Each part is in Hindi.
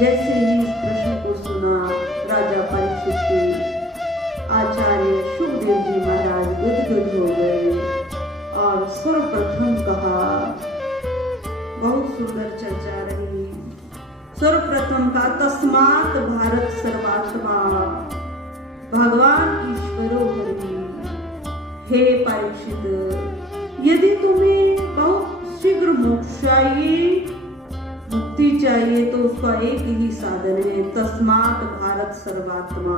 जैसे ही इस प्रश्न को सुना, राजा परीक्षित के आचार्य सुखदेव जी महाराज उद्गत हो गए और सर्वप्रथम कहा, बहुत सुंदर चर्चा रही। सर्वप्रथम का तस्मात् भारत सर्वात्मा भगवान ईश्वरो हरि। हे परीक्षित, यदि तुम्हें बहुत शीघ्र मोक्ष चाहिए, मुक्ति चाहिए, तो उसका एक ही साधन है, तस्मात् भारत सर्वात्मा।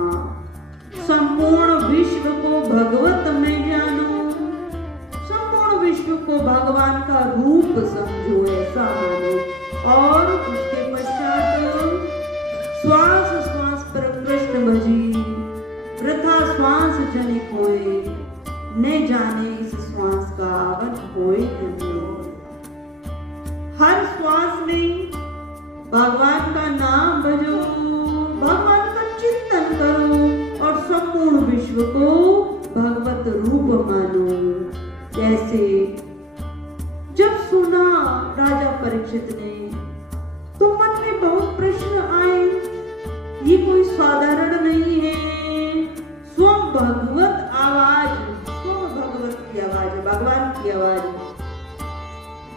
संपूर्ण विश्व को भगवत में जानो, संपूर्ण विश्व को भगवान का रूप समझो, ऐसा मानो। और उसके पश्चात श्वास श्वास पर कृष्ण भजी, वृथा श्वास जनिक होए, न जाने इस श्वास का आवत होए नहीं। हर श्वास में भगवान का नाम भजो, भगवान का चिंतन करो और संपूर्ण विश्व को भगवत कैसे? जब सुना राजा परीक्षित ने तो मन में बहुत प्रश्न आए। ये कोई साधारण नहीं है, स्वयं भगवत आवाज, स्वयं भगवत की आवाज है, भगवान की आवाज है।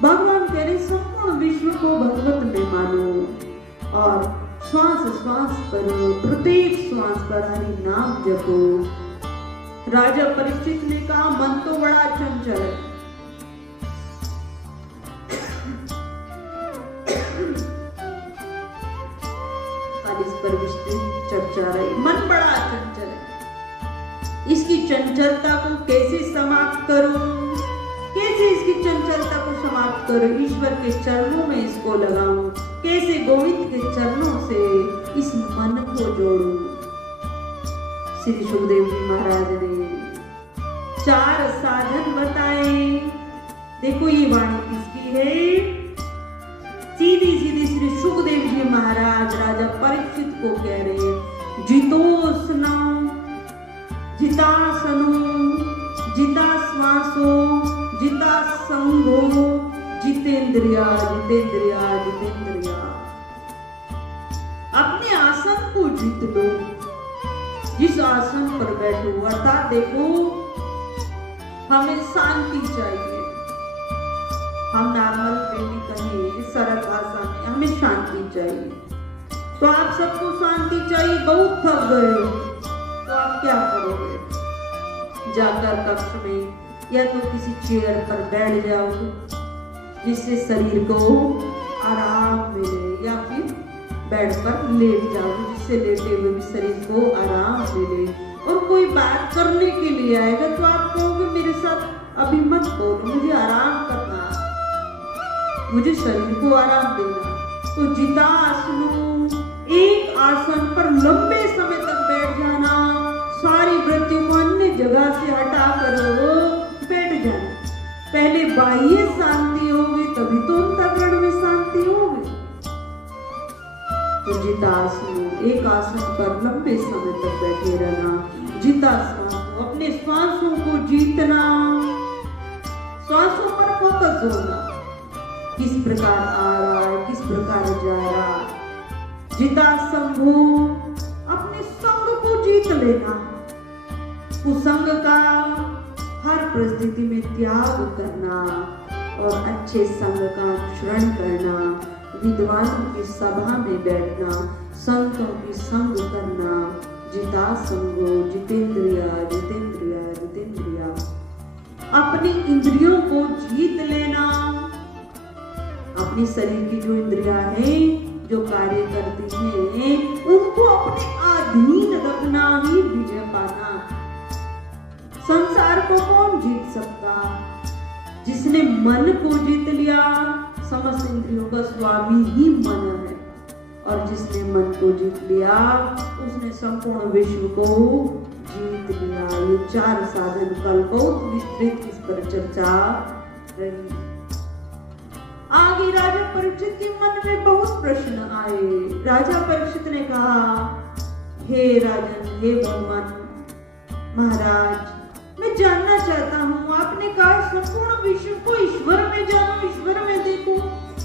भगवान कह रहे संपूर्ण विश्व को भगवत में मानो और श्वास श्वास पर, प्रत्येक श्वास पर हरि नाम जपो। राजा परीक्षित ने कहा मन तो बड़ा चंचल है, इस पर विस्तृत चर्चा रही। मन बड़ा चंचल है, इसकी चंचलता को कैसे समाप्त करूं, कैसे इसकी चंचलता को समाप्त करूं, ईश्वर के चरणों में इसको लगाऊं, कैसे गोविंद के चरणों से इस मन को जोड़ूं। श्री सुखदेव जी महाराज ने 4 साधन बताए। देखो ये वाणी किसकी है? सीधी सीधी श्री सुखदेव जी महाराज राजा परीक्षित को कह रहे हैं, जितोष्णम जितासनो जिताश्वासो जितासंगो जितेंद्रिया जितेंद्रिया जितेंद्रिया। अपने आसन को जीत लो, जिस आसन पर बैठो। अर्थात देखो हमें शांति चाहिए, हम नॉर्मल पे भी कहें सरल भाषा में हमें शांति चाहिए। तो आप सबको शांति चाहिए, बहुत थक गए हो तो आप क्या करोगे? जाकर कक्ष में या तो किसी चेयर पर बैठ जाओ जिससे शरीर को आराम मिले, या फिर बेड पर लेट जाओ जिससे लेटे हुए भी शरीर को आराम मिले। और कोई बात करने के लिए आएगा तो आप कहोगे मेरे साथ अभी मत बोलो, मुझे आराम करना, मुझे शरीर को आराम देना। तो जितासनो, एक आसन पर लंबे समय तक बैठ जाना, सारी वृत्ति को अन्य जगह से हटा कर बैठ जाना। पहले बाह्य शांति होगी तभी तो अंतःकरण में शांति होगी। तो जितासनो, एक आसन पर लंबे समय तक बैठे रहना। जितासनो, अपने श्वासों को जीतना, श्वासों पर फोकस होना, किस प्रकार आ रहा है, किस प्रकार जा रहा है। जितासंगो, अपने संग को जीत लेना, कुसंग का हर परिस्थिति में त्याग करना और अच्छे संग का अनुसरण करना, विद्वानों की सभा में बैठना, संतों की संग करना। जितासंगो जितेंद्रिया जितेंद्रिया जितेंद्रिया, अपनी इंद्रियों को जीत लेना। अपने शरीर की जो इंद्रियां हैं जो कार्य करती हैं उनको अपने अधीन रखना ही विजय पाना। संसार को कौन जीत सकता? जिसने मन को जीत लिया, समस्त इंद्रियों का स्वामी ही मन है, और जिसने मन को जीत लिया उसने संपूर्ण विश्व को जीत लिया। ये 4 साधन कल बहुत विस्तृत इस पर चर्चा रही। आगे राजा परीक्षित के मन में बहुत प्रश्न आए। राजा परीक्षित ने कहा, हे राजन, हे भगवान महाराज, मैं जानना चाहता हूँ, आपने कहा संपूर्ण विश्व को ईश्वर में जानो, ईश्वर में देखो,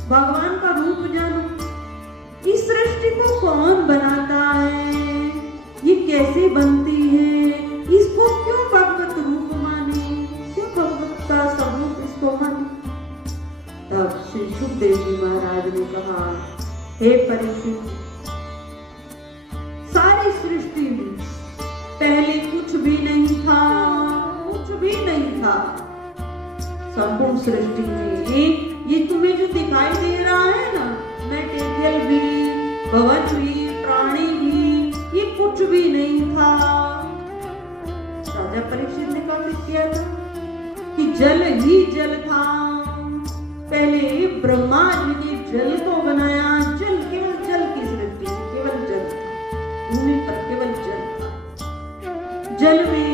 भगवान का रूप जानो। इस सृष्टि को कौन बनाता है, ये कैसे बनती है, इसको क्यों भगवत रूप माने, क्यों भगवत का स्वरूप इसको माने? तब श्री सुखदेव जी महाराज ने कहा, हे परीक्षित, सारी सृष्टि में पहले कुछ भी नहीं था, कुछ भी नहीं था। संपूर्ण सृष्टि में ये तुम्हें जो दिखाई दे रहा है ना, मैटेरियल भी, भवन भी, प्राणी भी, ये कुछ भी नहीं था। राजा परीक्षित ने कहा किया था कि जल ही जल था। पहले ब्रह्मा जी ने जल को बनाया, जल, केवल जल की सृष्टि, केवल जल था, भूमि पर केवल जल था। जल में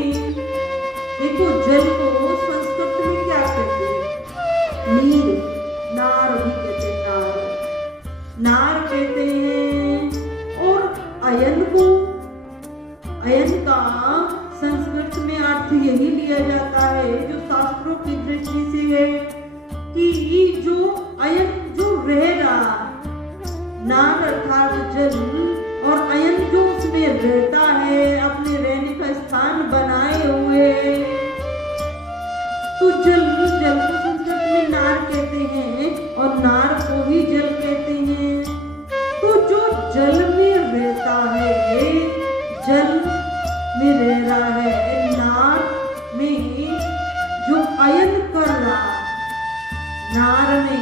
देखो, जल को संस्कृत में क्या कहते हैं? नीर, नार भी कहते हैं, नार कहते हैं। और अयन को, अयन का संस्कृत में अर्थ यही लिया किया जाता है, जो शास्त्रों की दृष्टि से है कि जो अयन जो रह रहा, नार अर्थात जल, और अयन जो उसमें रहता है, अपने रहने का स्थान बनाए हुए, तो जल को संस्कृत में नार कहते हैं और नार को ही जल कहते हैं। तो जो जल में रहता है, जल में रह रहा है, नार में जो अयन कर रहा, नार में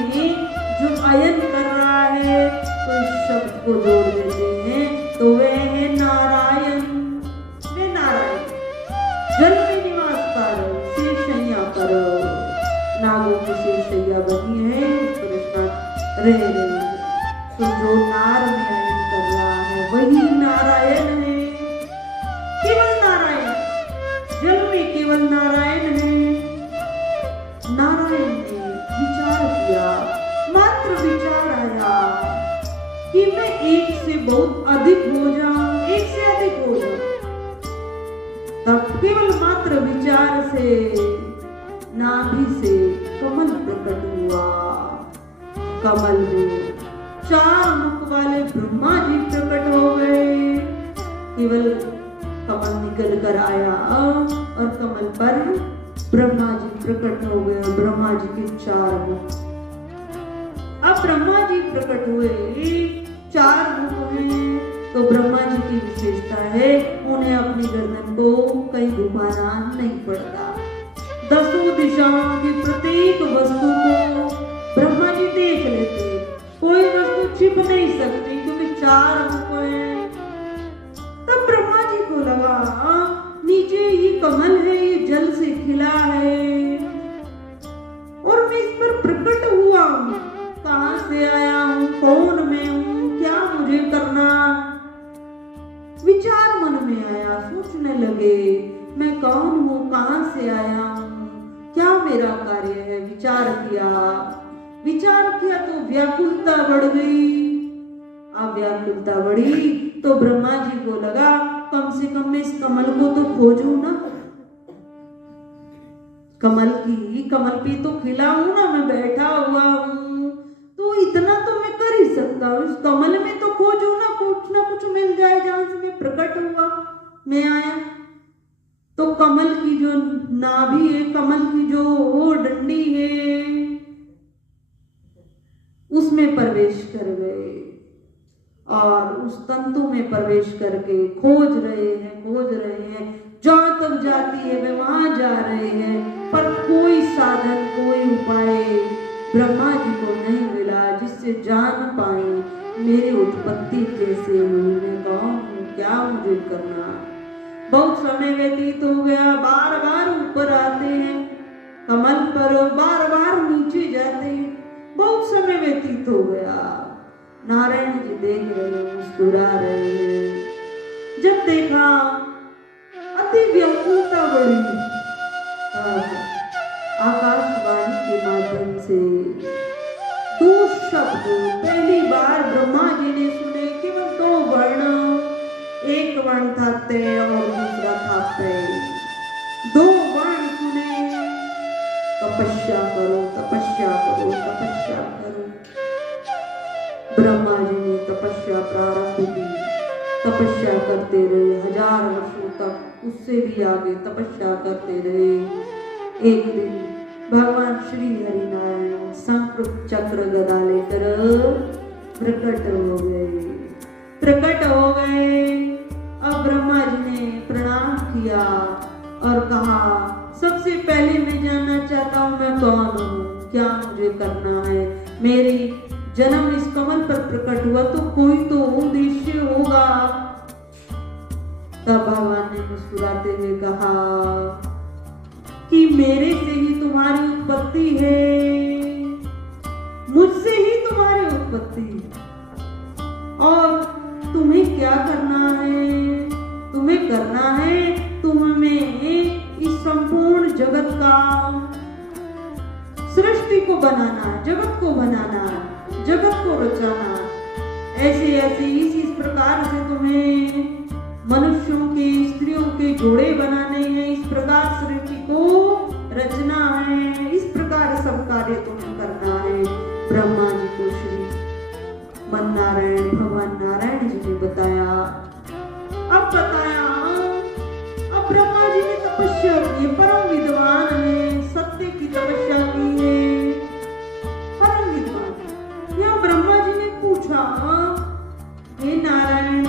जो अयन कर रहा है, तो इस शब्द को जोड़ देते हैं, तो वह है नारायण। वे नारायण जल में निवास कर शेषैया पर, नागों की शेषैया बनी है, उस पर रह रही है। तो जो नार में अयन कर रहा है वही नारायण है, केवल नारायण। जल में केवल नारायण है। नारायण ने विचार किया, मात्र विचार आया कि मैं एक से बहुत अधिक हो जाऊं, एक से अधिक हो जाऊं। तब केवल मात्र विचार से नाभि से कमल प्रकट हुआ। कमल में 4 मुख वाले ब्रह्मा जी प्रकट हो गए। केवल कमल निकल कर आया और कमल पर ब्रह्मा जी प्रकट हो गए। ब्रह्मा जी के 4 मुख। अब ब्रह्मा जी प्रकट हुए, 4 मुख हैं, तो ब्रह्मा जी की विशेषता है उन्हें अपनी गर्दन को कहीं घुमाना नहीं पड़ता। 10 दिशाओं की प्रत्येक वस्तु को ब्रह्मा जी देख लेते, कोई वस्तु छिप नहीं सकती क्योंकि 4 मुख हैं। तब ब्रह्मा जी को लगा नीचे ये कमल है, ये जल से खिला है और मैं इस पर प्रकट हुआ हूं, कहां से आया हूं, कौन मैं हूं, क्या मुझे करना। विचार मन में आया, सोचने लगे मैं कौन हूं, कहां से आया हूं, क्या मेरा कार्य है। विचार किया तो व्याकुलता बढ़ गई। अब व्याकुलता बढ़ी तो ब्रह्मा जी को लगा कम से कम मैं इस कमल को तो खोजूं ना, कमल पे तो खिला हूं ना, मैं बैठा हुआ हूं, तो इतना तो मैं कर ही सकता हूं, इस कमल में तो खोजूं ना, कुछ ना कुछ मिल जाए जहां से मैं प्रकट हुआ, मैं आया। तो कमल की जो नाभि है, कमल की जो डंडी है, उसमें प्रवेश कर गए और उस तंतु में प्रवेश करके खोज रहे हैं, जहां तक जाती है वे वहां जा रहे हैं, पर कोई साधन, कोई उपाय ब्रह्मा जी को नहीं मिला जिससे जान पाए मेरी उत्पत्ति कैसे हुई, मैं कौन हूं, क्या मुझे करना। बहुत समय व्यतीत हो गया, बार बार ऊपर आते हैं कमल पर, बार बार नीचे जाते हैं, बहुत समय व्यतीत हो गया। नारायण जी देख रहे, मुस्कुरा रहे हैं। जब देखा अति व्याकुलता बढ़ी, आकाशवाणी के माध्यम से 2 शब्द पहली बार ब्रह्मा जी ने सुने, केवल 2 वर्ण, एक वर्ण था तय और दूसरा था तय। 2 वर्ण सुने, तपस्या करो, तपस्या करो, तपस्या करो। ब्रह्मा जी ने तपस्या प्रारंभ की, तपस्या करते रहे 1000 वर्षों तक, उससे भी आगे तपस्या करते रहे। एक दिन भगवान श्री हरिनारायण शंख चक्र गदा लेकर प्रकट हो गए। अब ब्रह्मा जी ने प्रणाम किया और कहा सबसे पहले मैं जानना चाहता हूं मैं कौन हूं, क्या मुझे करना है। मेरी जन्म इस कमल पर प्रकट हुआ तो कोई तो उद्देश्य होगा। तब भगवान ने मुस्कुराते हुए कहा कि मेरे से ही तुम्हारी उत्पत्ति है, मुझसे ही तुम्हारी उत्पत्ति है, और तुम्हें क्या करना है, तुम्हें करना है तुम्हें इस संपूर्ण जगत का, सृष्टि को बनाना, जगत को बनाना, जगत को रचाना, ऐसे इस प्रकार से तुम्हें मनुष्यों के स्त्रियों के जोड़े बनाने हैं, इस प्रकार सृष्टि को रचना है, इस प्रकार सब कार्य तुम्हें करना है। ब्रह्मा जी को श्री मन नारायण भगवान नारायण जी ने बताया। अब ब्रह्मा जी ने तपस्या की, परम विद्वान है, सत्य की तपस्या की है, परम विद्वान। यह ब्रह्मा जी ने पूछा, हे नारायण,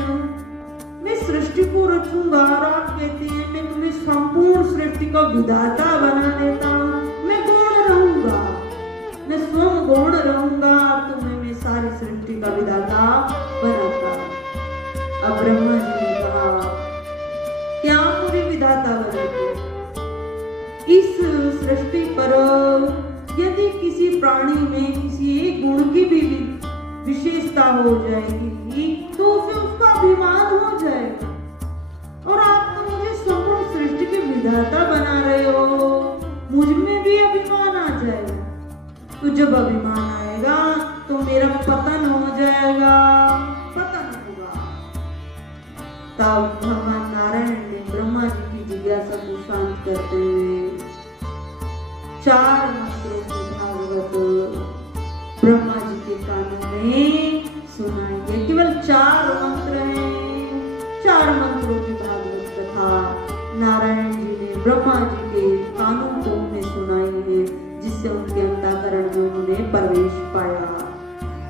मैं सृष्टि को रचूंगा और आप कहते हैं मैं तुम्हें संपूर्ण सृष्टि का विधाता बना देता हूँ, मैं गौण रहूंगा, मैं स्वयं गौण रहूंगा, तुम्हें मैं सारी सृष्टि का विधाता बनाता। अब ब्रह्मा जी ने कहा, क्या मुझे विधाता बनाते? इस सृष्टि पर यदि किसी प्राणी में किसी एक गुण की भी विशेषता हो जाएगी तो उसे उसका अभिमान हो जाएगा, और आप तो मुझे संपूर्ण सृष्टि के विधाता बना रहे हो, मुझ में भी अभिमान आ जाएगा। तो जब अभिमान आएगा तो मेरा पतन हो जाएगा, पतन होगा। तब भगवान नारायण ने ब्रह्मा जी की जिज्ञासा को शांत करते हुए 4 मंत्रों की भागवत ब्रह्मा जी के कानों में सुनाएंगे। केवल 4 मंत्र हैं, 4 मंत्रों की भागवत कथा नारायण जी ने ब्रह्मा जी के कानों को उन्हें सुनाई है, जिससे उनके अंतःकरण में उन्होंने प्रवेश पाया।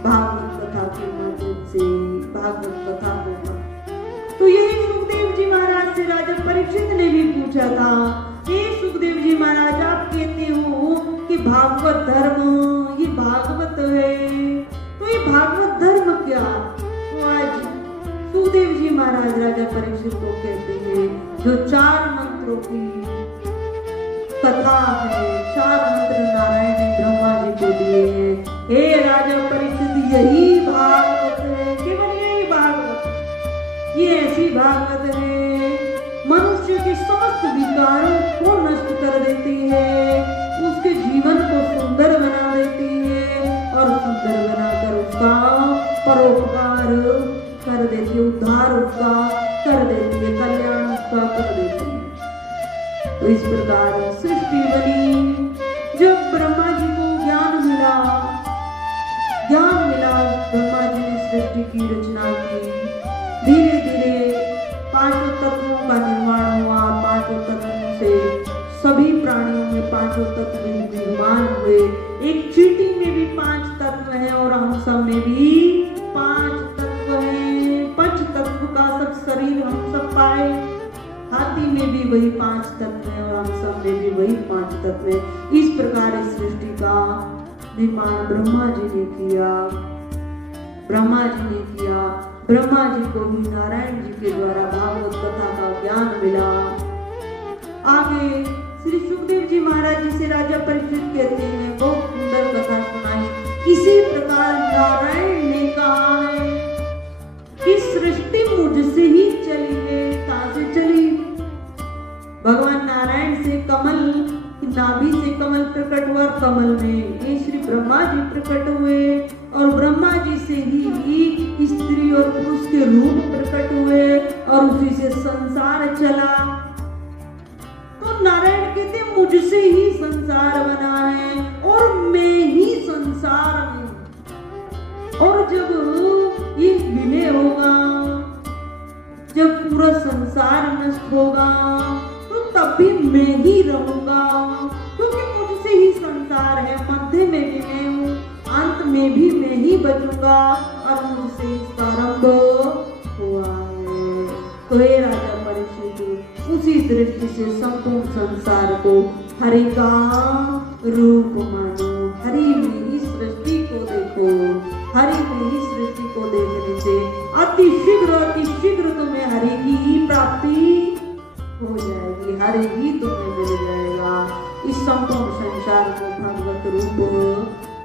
भागवत कथा के माध्यम से भागवत कथा को तो यही सुखदेव जी महाराज से राजा परीक्षित ने भी पूछा था, हे सुखदेव जी महाराज, आप कहते हो कि भागवत धर्म ये भागवत है, तो ये भागवत धर्म क्या? तो आज सुखदेव जी महाराज राजा परीक्षित को कहते हैं, जो 4 मंत्रों की कथा है, 4 मंत्र नारायण ने ब्रह्मा जी को दिए हैं। हे राजा परीक्षित, यही भागवत है, केवल यही भागवत, ये ऐसी भागवत है मनुष्य के समस्त विकारों को नष्ट कर देती है, उसके जीवन को सुंदर बना देती है, और सुंदर बनाकर उसका परोपकार कर देती है, उद्धार उसका कर देती है, कल्याण उसका कर देती है। तो इस प्रकार सृष्टि बनी। जब ब्रह्मा जी को ज्ञान मिला, ब्रह्मा जी ने सृष्टि की रचना की। धीरे धीरे 5 तत्वों का निर्माण हुआ, 5 तत्वों से सभी प्राणियों में 5 तत्व निर्माण हुए। एक चींटी में भी 5 तत्व हैं और हम सब में भी 5 तत्व हैं। पंच तत्व का सब शरीर हम सब पाए, हाथी में भी वही 5 तत्व हैं और हम सब में भी वही 5 तत्व हैं। इस प्रकार इस सृष्टि का निर्माण ब्रह्मा जी ने किया। ब्रह्मा जी को ही नारायण जी के द्वारा भागवत कथा का ज्ञान मिला। आगे श्री सुखदेव जी महाराज जी से राजा परीक्षित कहते हैं, बहुत सुंदर कथा सुनाई। इसी प्रकार नारायण ने कहा है कि सृष्टि मुझसे ही चली है। कहां से चली? भगवान नारायण से कमल, नाभि से कमल प्रकट हुआ, कमल में ये श्री ब्रह्मा जी प्रकट हुए, और ब्रह्मा जी से ही स्त्री और पुरुष के रूप प्रकट हुए, और उसी से संसार चला। तो नारायण कहते मुझसे ही संसार बना है और मैं ही संसार में। और जब ये विलय होगा, जब पूरा संसार नष्ट होगा, तो तब भी मैं ही रहूंगा, क्योंकि मुझसे ही संसार है, मध्य में भी मैं हूँ, अंत में भी मैं ही बचूंगा, और मुझसे इसका आरंभ हुआ है। तो हे राजा परीक्षित, उसी दृष्टि से संपूर्ण संसार को हरि का रूप मानो, हरि में ही सृष्टि को देखो। हरि में ही सृष्टि को देखने से अति शीघ्र तुम्हें हरि की ही प्राप्ति हो जाएगी, हरि ही तुम्हें मिल जाएगा। इस संपूर्ण संसार को भगवत रूप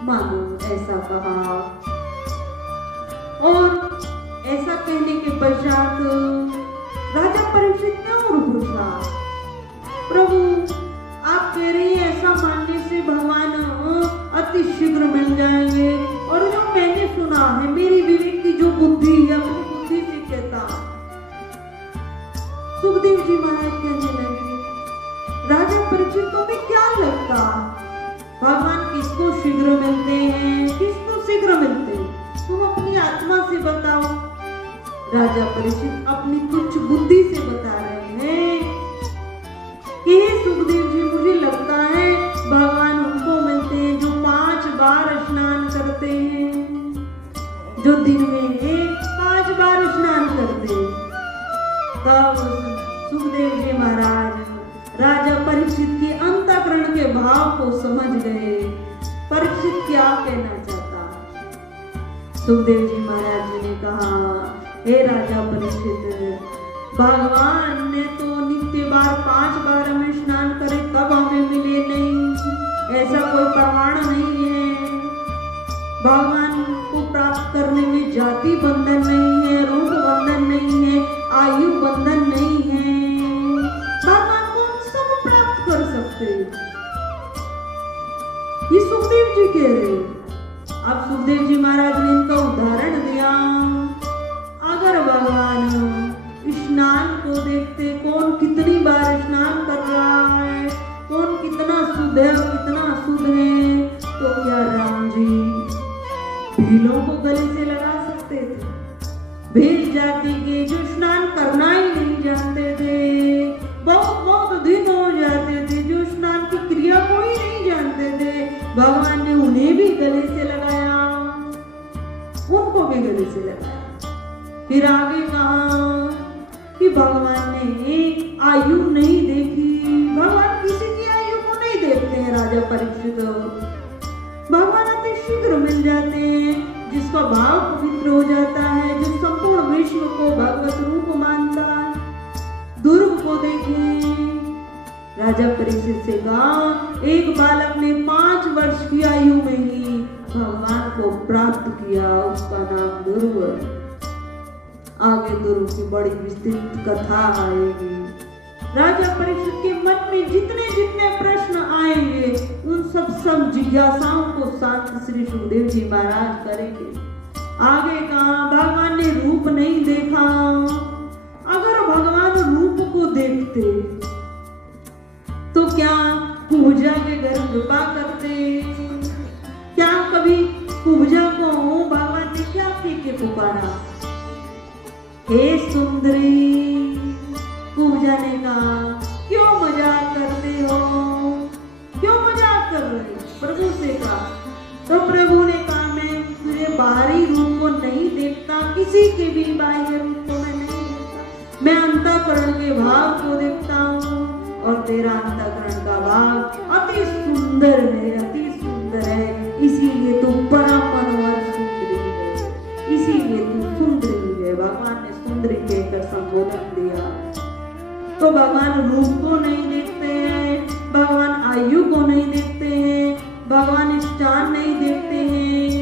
मानो, ऐसा कहा। और ऐसा कहने के पश्चात राजा परीक्षित ने और पूछा, प्रभु आप कह रही हैं ऐसा मानने से भगवान अति शीघ्र मिल जाएंगे, और जो मैंने सुना है, मेरी विवेक की जो बुद्धि है, अपनी बुद्धि से कहता शीघ्र मिलते हैं, किसको शीघ्र मिलते हैं? तुम अपनी आत्मा से बताओ। राजा परीक्षित अपनी तुच्छ बुद्धि से बता रहे हैं कि सुखदेव जी, मुझे लगता है भगवान उनको मिलते हैं जो 5 बार स्नान करते हैं, जो दिन में 5 बार स्नान करते हैं। तब सुखदेव जी महाराज राजा परीक्षित के अंतःकरण के भाव को समझ गए। परीक्षित क्या कहना चाहता? सुखदेव जी महाराज जी ने कहा, हे राजा परीक्षित, भगवान ने तो नित्य बार 5 बार हमें स्नान करे तब हमें मिले नहीं, ऐसा कोई प्रमाण नहीं है। भगवान को प्राप्त करने में जाति बंधन नहीं है, रूप बंधन नहीं है, आयु बंधन नहीं है। भगवान को सब प्राप्त कर सकते हैं। ये सुखदेव जी कह रहे हैं। अब सुखदेव जी महाराज ने इनका उदाहरण दिया। अगर भगवान स्नान को देखते, कौन कितनी बार स्नान कर रहा है, कौन कितना शुद्ध है और कितना अशुद्ध है, तो क्या राम जी भीलों को गले से लगा सकते थे? भील जाति के जो स्नान करना ही नहीं जानते थे, बहुत बहुत दिन हो जाते थे, जो स्नान की क्रिया को ही नहीं जानते थे, भगवान ने उन्हें भी गले से लगाया, उनको भी गले से लगाया। फिर आगे कहा कि भगवान ने आयु नहीं देखी। भगवान किसी की आयु को नहीं देखते हैं राजा परीक्षित। भगवान अति शीघ्र मिल जाते हैं, जिसका भाव पवित्र हो जाता है, जो संपूर्ण विश्व को भगवत रूप मानता है। दुर्ग को देखें, राजा परीक्षित से कहा, एक बालक ने 5 वर्ष की आयु में ही भगवान को प्राप्त किया, उसका नाम दुर्ग है। आगे दुर्ग की बड़ी विस्तृत कथा आएगी। राजा परीक्षित के मन में जितने जितने प्रश्न आएंगे, उन सब जिज्ञासाओं को शांत श्री सुखदेव जी महाराज करेंगे। आगे कहा, भगवान ने रूप नहीं देखा। अगर भगवान रूप को देखते तो क्या कुब्जा के घर कृपा करते? क्या कभी कुब्जा को भगवान ने क्या के पुकारा, हे सुंदरी? कुब्जा ने कहा, क्यों मजाक करते हो, क्यों मजाक कर रहे हो? प्रभु से कहा। तो प्रभु ने कहा, मैं तुझे बाहरी रूप को नहीं देखता, किसी के भी बाह्य रूप को मैं नहीं देखता, मैं अंतःकरण के भाव को देखता हूँ, और तेरा अंतःकरण का भाव अति सुंदर है, अति सुंदर है, इसीलिए तू परम मनोहर सुंदरी है, इसीलिए तू सुंदरी है। भगवान ने सुंदरी कहकर संबोधन दिया। तो भगवान रूप को नहीं देखते हैं, भगवान आयु को नहीं देखते हैं, भगवान स्थान नहीं देखते हैं।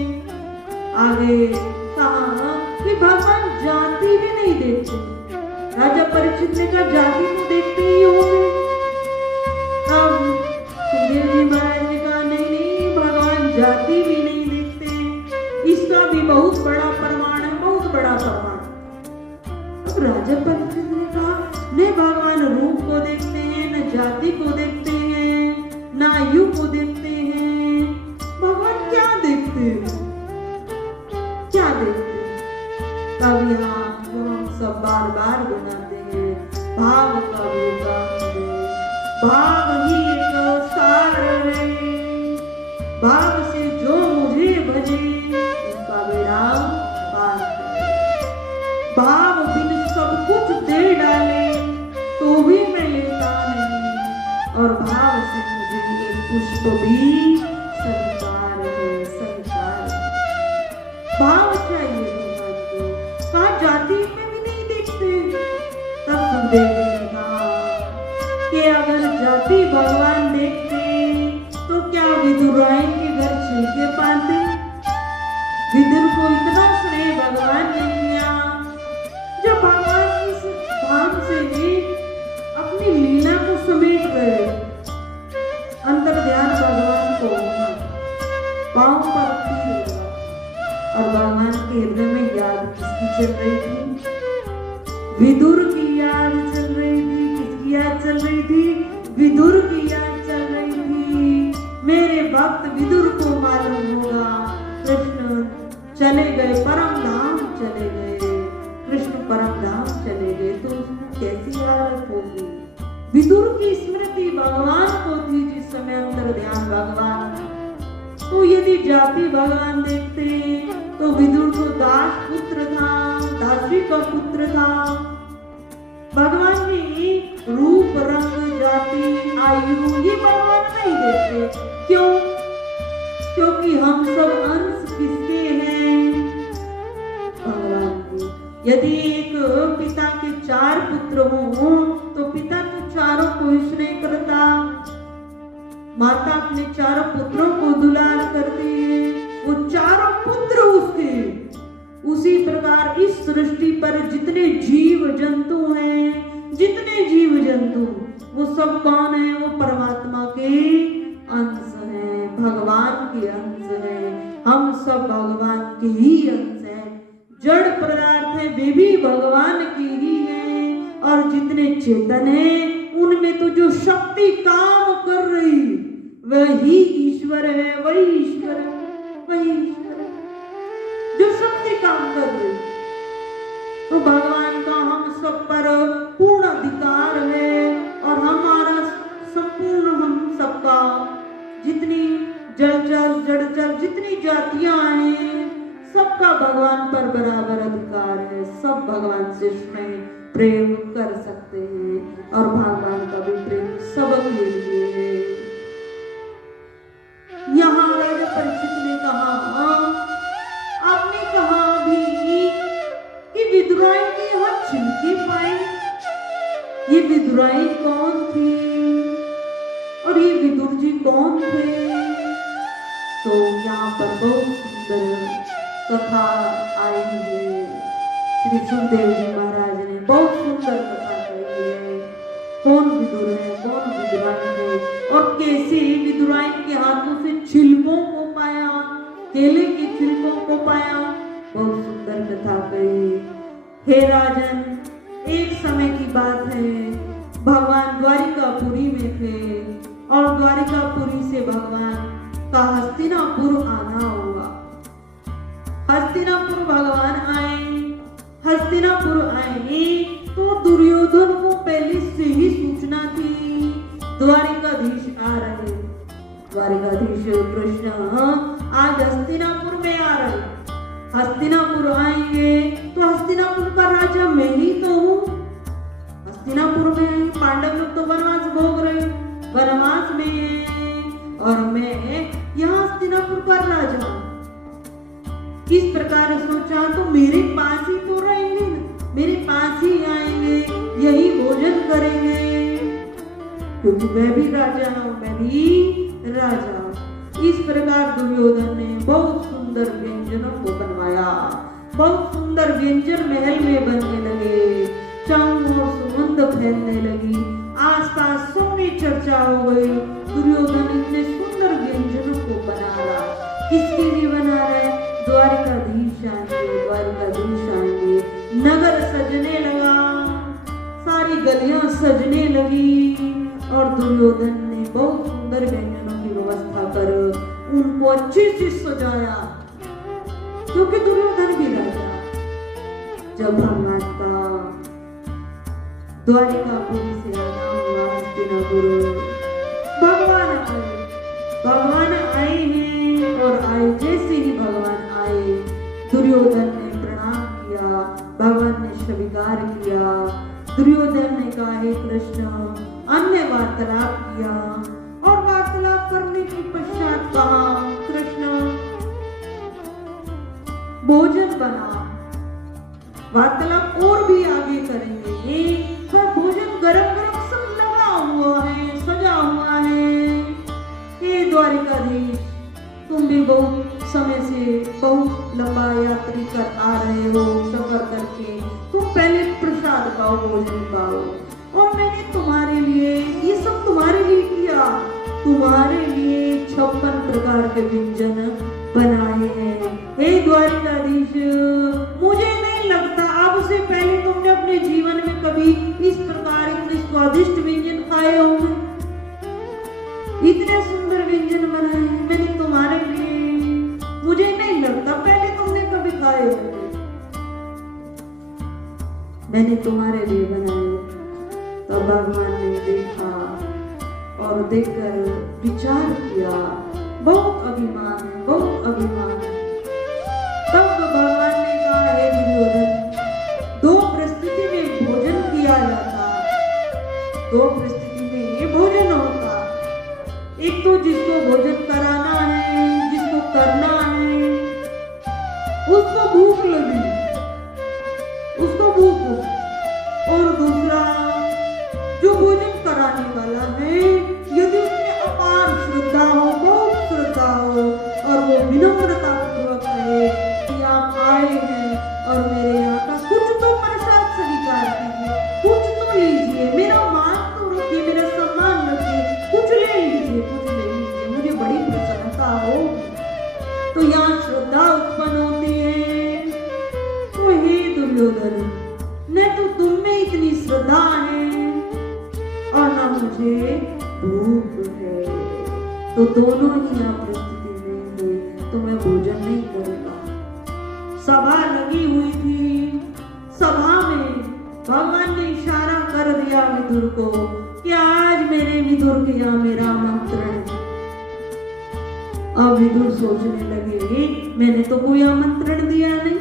आगे कहा कि भगवान जाति भी नहीं देखते। राजा परीक्षित ने कहा, जाति को देखते ही होंगे। अब सुखदेव जी महाराज ने कहा, नहीं, भगवान जाति भी नहीं देखते, इसका भी बहुत बड़ा प्रमाण है, बहुत बड़ा प्रमाण। अब राजा परीक्षित ने कहा, न भगवान रूप को देखते हैं, न जाति को देखते हैं, न आयु को देखते हैं, भगवान क्या देखते हैं? क्या देखते हैं? तब यहाँ जो हम सब बार बार बनाते हैं, भाव का विकास है, भाव ही एक सार है, भाव से जो मुझे भजे उसका विराम पार है। भाव बिन सब कुछ दे डाले तो भी मैं लेता नहीं, और भाव से मुझे एक पुष्प भी स्वीकार है, स्वीकार है। भाव चाहिए भगवान को। कहा जाति में भी नहीं देखते। तब सुखदेव जी ने कहा कि अगर जाति भगवान देखते तो क्या विदुर राय के घर छिलके पाते? विदुर को इतना स्नेह भगवान ने किया, जब भगवान इस धाम से भी अपनी लीला को समेट गए। अंतर ध्यान भगवान को पांव पर रखी, और भगवान के हृदय में याद किसकी चल रही थी? विदुर की याद चल रही थी। किसकी याद चल रही थी? विदुर की याद चल रही थी। मेरे भक्त विदुर को मार चले गए, परम धाम चले गए, कृष्ण परम धाम चले गए, तो उसको कैसी हालत होगी। विदुर की स्मृति भगवान को थी जिस समय अंतर ध्यान भगवान, तो यदि जाति भगवान देखते तो विदुर तो दास पुत्र था, दासी का पुत्र था। भगवान ने रूप रंग जाति आयु ये भगवान नहीं देखते, क्यों? क्योंकि हम सब अंश किसके हैं? भगवान के। यदि एक पिता के 4 पुत्र हों तो पिता तो चारों को स्नेह करता, माता अपने चारों पुत्रों को दुलार करती है, वो चारों पुत्र उसके। उसी प्रकार इस सृष्टि पर जितने जीव जंतु हैं, जितने जीव जंतु, वो सब कौन है? वो परमात्मा के अंश हैं, भगवान के अंश हैं। हम सब भगवान के ही अंश हैं। जड़ पदार्थ है वे भी भगवान की ही हैं, और जितने चेतन हैं उनमें तो जो शक्ति काम कर रही वही ईश्वर है, वही ईश्वर है, वही ईश्वर है जो शक्ति काम कर रही। तो भगवान का हम सब पर पूर्ण अधिकार है, और हमारा संपूर्ण हम सबका जितनी जलचर जड़चर जितनी जातियां हैं सबका भगवान पर बराबर अधिकार है। सब भगवान से स्नेह प्रेम कर सकते हैं, और भगवान का भी प्रेम सबके लिए है। यहाँ राजा परीक्षित ने कहा, आपने कहा भी कि विदुराई ने यहाँ छिलके पाए, ये विदुराई कौन थी और ये विदुर जी कौन थे? तो यहाँ पर बहुत सुंदर कथा आई है। श्री सुखदेव जी महाराज ने बहुत सुंदर कथा कही है। कौन विदुर है, कौन विदुराई है, और कैसे विदुराई के हाथों से छिलकों को पाया, केले के छिलकों को पाया। बहुत सुंदर कथा कही। हे राजन, एक समय की बात है, भगवान द्वारिकापुरी में थे, और द्वारिकापुरी से भगवान का हस्तिनापुर आना हुआ। हस्तिनापुर भगवान आए, हस्तिनापुर आए तो दुर्योधन को पहले से ही सूचना थी द्वारिकाधीश आ रहे, द्वारिकाधीश कृष्ण आज हस्तिनापुर में आ रहे। हस्तिनापुर आएंगे तो हस्तिनापुर का राजा मैं ही तो हूँ। हस्तिनापुर में पांडव लोग तो वनवास भोग रहे, वनवास में है, और मैं यहाँ हस्तिनापुर का राजा हूँ। इस प्रकार सोचा तो मेरे पास ही तो रहेंगे ना, मेरे पास ही आएंगे, यही भोजन करेंगे, क्योंकि मैं भी राजा हूँ, मैं भी राजा हूँ। इस प्रकार दुर्योधन ने बहुत सुंदर व्यंजनों को बनवाया। बहुत सुंदर व्यंजन महल में बनने लगे, चारों ओर सुगंध फैलने लगी, आसपास सोने चर्चा हो गई। दुर्योधन इतने सुंदर व्यंजनों को बना रहा, किसके लिए बना रहा है? द्वारिकाधीश आएंगे, द्वारिकाधीश आएंगे। नगर सजने लगा, सारी गलियां सजने लगी, और दुर्योधन ने बहुत सुंदर व्यंजनों की व्यवस्था कर उनको अच्छे से सजाया, क्योंकि दुर्योधन भी राजा। जब भगवान का द्वारिकापुरी से आना हुआ हस्तिनापुर, भगवान आए हैं, और आए जैसे ही भगवान आए, दुर्योधन ने प्रणाम किया, भगवान ने स्वीकार किया। दुर्योधन ने कहा, हे कृष्ण, अन्य वार्तालाप किया, और वार्तालाप करने के पश्चात कहा, कृष्ण भोजन बना। वार्तालाप और भी आगे करेंगे, पर भोजन गरम गरम सब लगा हुआ है, सजा हुआ है। हे द्वारिकाधीश, तुम भी बहुत समय से बहुत लंबा यात्री कर आ रहे हो, सफर करके, तुम पहले प्रसाद पाओ, भोजन पाओ, और मैंने तुम्हारे लिए ये सब तुम्हारे लिए किया, तुम्हारे लिए 56 प्रकार के व्यंजन बनाए हैं। हे द्वारिकाधीश, मुझे नहीं लगता अब से पहले तुमने अपने जीवन में कभी इस प्रकार इतने स्वादिष्ट व्यंजन खाए होंगे। इतने सुंदर व्यंजन बनाए मैंने तुम्हारे लिए, मुझे नहीं लगता पहले तुमने कभी गाए होंगे, मैंने तुम्हारे लिए बनाए। तब भगवान ने देखा और देखकर विचार किया, बहुत अभिमान है, बहुत अभिमान है। तब भगवान ने कहा, हे दुर्योधन, दो परिस्थिति में भोजन किया जाता, दो परिस्थिति में भोजन होता। एक तो जिसको भोजन कराना है, जिसको करना है, उसको भूख लगी, उसको भूख, और दूसरा जो भोजन कराने वाला है, यदि उसमें अपार श्रद्धा हो, बहुत श्रद्धा हो, और वो विनम्रता पूर्वक कहे कि आप आए हैं और मेरे यहाँ का कुछ तो प्रसाद स्वीकार कीजिए, कुछ तो लीजिए, मेरा मान तो रखिए, मेरा सम्मान रखिए, कुछ ले लीजिए, कुछ ले लीजिए, मुझे बड़ी प्रसन्नता हो। तो यहाँ श्रद्धा उत्पन्न होती है। तो हे दुर्योधन, न तो तुम में इतनी श्रद्धा है और न मुझे भूख है, तो दोनों ही यहाँ परिस्थिति में है, तो मैं भोजन नहीं करूंगा। सभा लगी हुई थी, सभा में भगवान ने इशारा कर दिया विदुर को कि आज मेरे विदुर के यहाँ मेरा आमंत्रण है। अब विदुर सोचने लगे, मैंने तो कोई आमंत्रण दिया नहीं।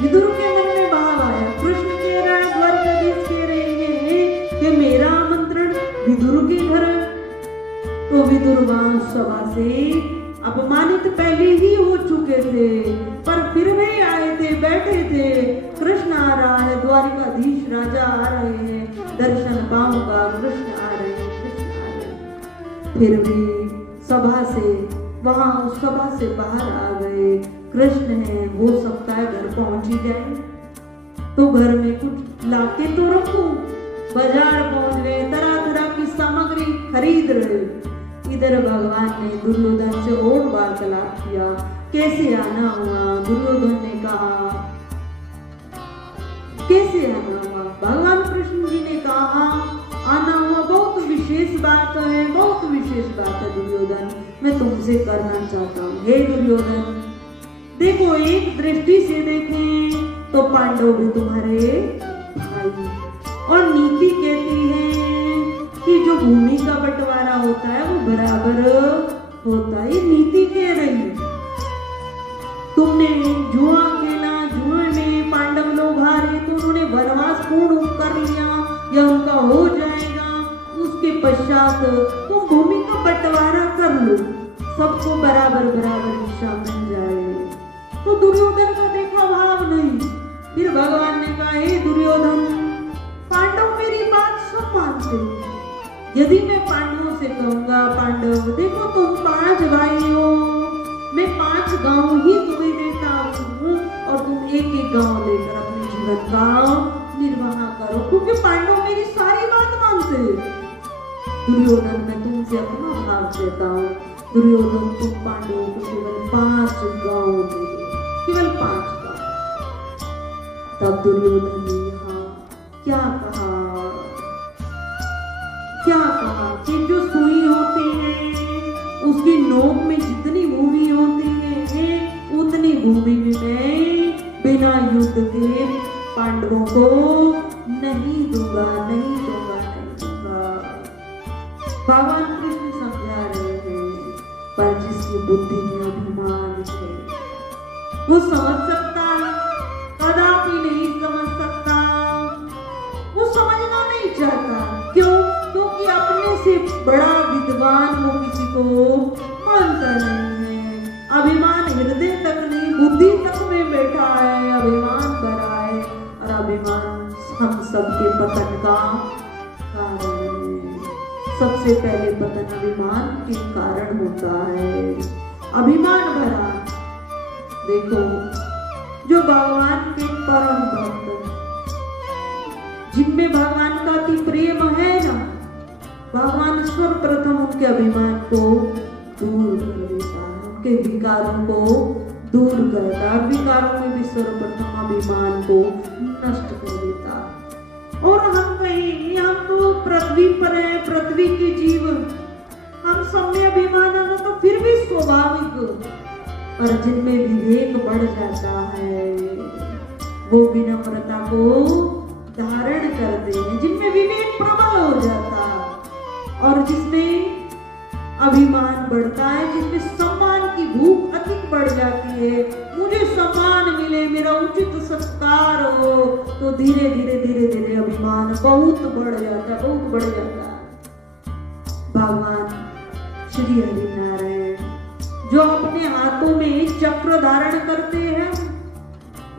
विदुर के मन में भाव आया, कृष्ण कह रहा है, द्वारकाधीश कह रहे हैं कि मेरा आमंत्रण विदुर के घर है। तो विदुर वहां सभा से अपमानित पहले ही हो चुके थे, पर फिर भी आए थे, बैठे थे। कृष्ण आ रहा है, द्वारकाधीश राजा आ रहे हैं, दर्शन पाऊंगा, कृष्ण आ रहे हैं, कृष्ण आ रहे हैं। फिर भी सभा से, वहां उस सभा से बाहर आ गए। कृष्ण है, हो सकता है घर पहुंच ही जाए, तो घर में कुछ लाके तो रखूं। बाजार पहुंच गए, तरह तरह की सामग्री खरीद रहे। इधर भगवान ने दुर्योधन से और वार्तालाप किया, कैसे आना हुआ। दुर्योधन ने कहा, कैसे आना हुआ। भगवान कृष्ण जी ने कहा, आना हुआ बहुत विशेष बात है, बहुत विशेष बात है दुर्योधन, मैं तुमसे करना चाहता हूँ। हे दुर्योधन, देखो, एक दृष्टि से देखें तो पांडव भी तुम्हारे भाई, और नीति कहती है कि जो भूमि का बंटवारा होता है वो बराबर होता है, नीति कह रही है। तुमने जुआ खेला, जुए में पांडव लोग हारे, तो उन्होंने वनवास पूर्ण कर लिया या उनका हो जाएगा, उसके पश्चात तुम भूमि का बंटवारा कर लो, सबको बराबर बराबर हिस्सा मिल जाए। तो दुर्योधन का देखा भाव नहीं। फिर भगवान ने कहा, हे दुर्योधन, पांडव मेरी बात सब मानते हो। यदि मैं पांडवों से कहूंगा, पांडव देखो तुम 5 भाई हो, मैं 5 गांव ही तुम्हें देता हूँ और तुम एक एक गांव लेकर अपने जीवन का निर्वाह करो, क्योंकि पांडव मेरी सारी बात मानते हैं। दुर्योधन, मैं तुमसे अपना भाव देता हूँ। दुर्योधन, तुम पांडवों को केवल 5 गांव दे दो, केवल 5 गांव। तब दुर्योधन ने यहाँ क्या कहा, क्या कहा कि जो सुई होती है उसकी नोक में जितनी भूमि होती है, उतनी भूमि में मैं बिना युद्ध के पांडवों को नहीं दूंगा, नहीं दूंगा, नहीं दूंगा। भगवान कृष्ण समझा रहे हैं, पर जिसकी बुद्धि में अभिमान है वो समझ सकता है, कदापि नहीं समझ सकता, वो समझना नहीं चाहता। क्यों? क्योंकि अपने से बड़ा विद्वान वो किसी को मानता नहीं है। अभिमान हृदय तक नहीं, बुद्धि तक में बैठा है, अभिमान भरा है, और अभिमान हम सबके पतन का कारण है। सबसे पहले पतन अभिमान के कारण होता है, अभिमान भरा। देखो, जो भगवान के परम भक्त, जिनमें भगवान का अति प्रेम है ना, भगवान सर्वप्रथम उनके अभिमान को दूर कर देता है, उनके विकारों को दूर करता है। विकारों में भी सर्वप्रथम अभिमान को नष्ट कर देता है। और हम कहीं, हम तो पृथ्वी पर है, पृथ्वी के जीव, हम सब में अभिमान आना तो फिर भी स्वाभाविक, और जिनमें विवेक बढ़ जाता है वो विनम्रता को धारण करते हैं, जिनमें विवेक प्रबल हो जाता और जिसमें अभिमान बढ़ता है, जिसमें सम्मान की भूख अधिक बढ़ जाती है। मुझे सम्मान मिले, मेरा उचित सत्कार हो, तो धीरे धीरे धीरे धीरे अभिमान बहुत बढ़ जाता है, बहुत बढ़ जाता है। भगवान श्री हरिनारायण जो अपने हाथों में चक्र धारण करते हैं,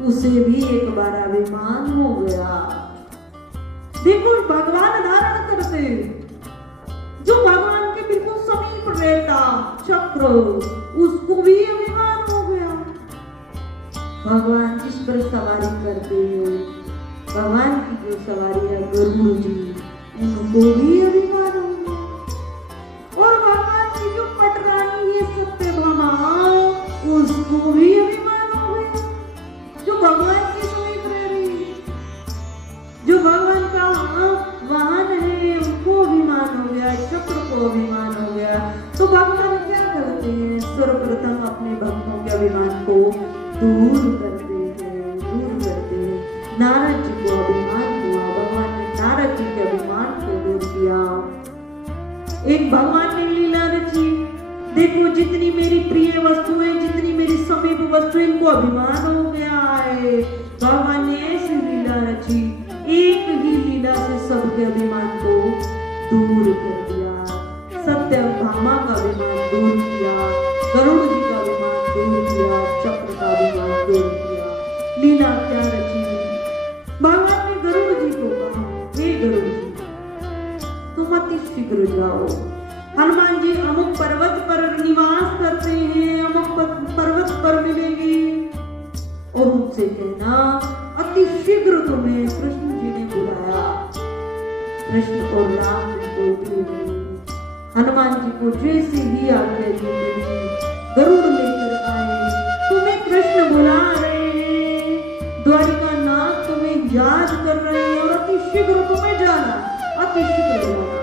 उसे भी एक बार अभिमान हो गया। देखो भगवान धारण करते, जो भगवान के बिल्कुल समीप रहता चक्र, उसको भी अभिमान हो गया। भगवान जिस पर सवारी करते हैं, भगवान की जो सवारी है गरुड़ जी, उनको भी अभिमान हो गया। और भगवान की जो पटरानी है सत्यभामा, उसको भी अभिमान हो गया। जो भगवान के समीप रह रही, जो भगवान का वाहन है, उनको अभिमान हो गया, चक्र को अभिमान हो गया। तो भगवान क्या करते हैं? सर्वप्रथम अपने भक्तों के अभिमान को दूर करते हैं, दूर करते हैं। नारद जी को अभिमान हुआ, भगवान ने नारद जी के अभिमान को दूर किया। एक भगवान ने लीला रची, देखो जितनी मेरी प्रिय वस्तु है, जितनी मेरी समीप वस्तु, इनको अभिमान हो गया है। भगवान ने ऐसी लीला रची, एक ही लीला से सबके अभिमान को दूर कर दिया। सत्यभामा का अभिमान दूर किया, गरुड़ जी का अभिमान दूर किया, चक्र का अभिमान दूर किया। लीला क्या रची? भगवान ने गरुड़ जी को कहा, हे गरुड़ जी, तुम अति शीघ्र जाओ। हनुमान जी अमुक पर्वत पर निवास करते हैं, अमुक पर्वत पर मिलेंगे, और उनसे कहना अति शीघ्र तुम्हें कृष्ण जी ने बुलाया। कृष्ण और राम जी को हनुमान जी को जैसे ही आज्ञा दी गई, गरुड़ लेकर आए। तुम्हें कृष्ण बुला रहे हैं, द्वारिका नाथ तुम्हें याद कर रहे हैं, और अति शीघ्र तुम्हें जाना, अति शीघ्र जाना।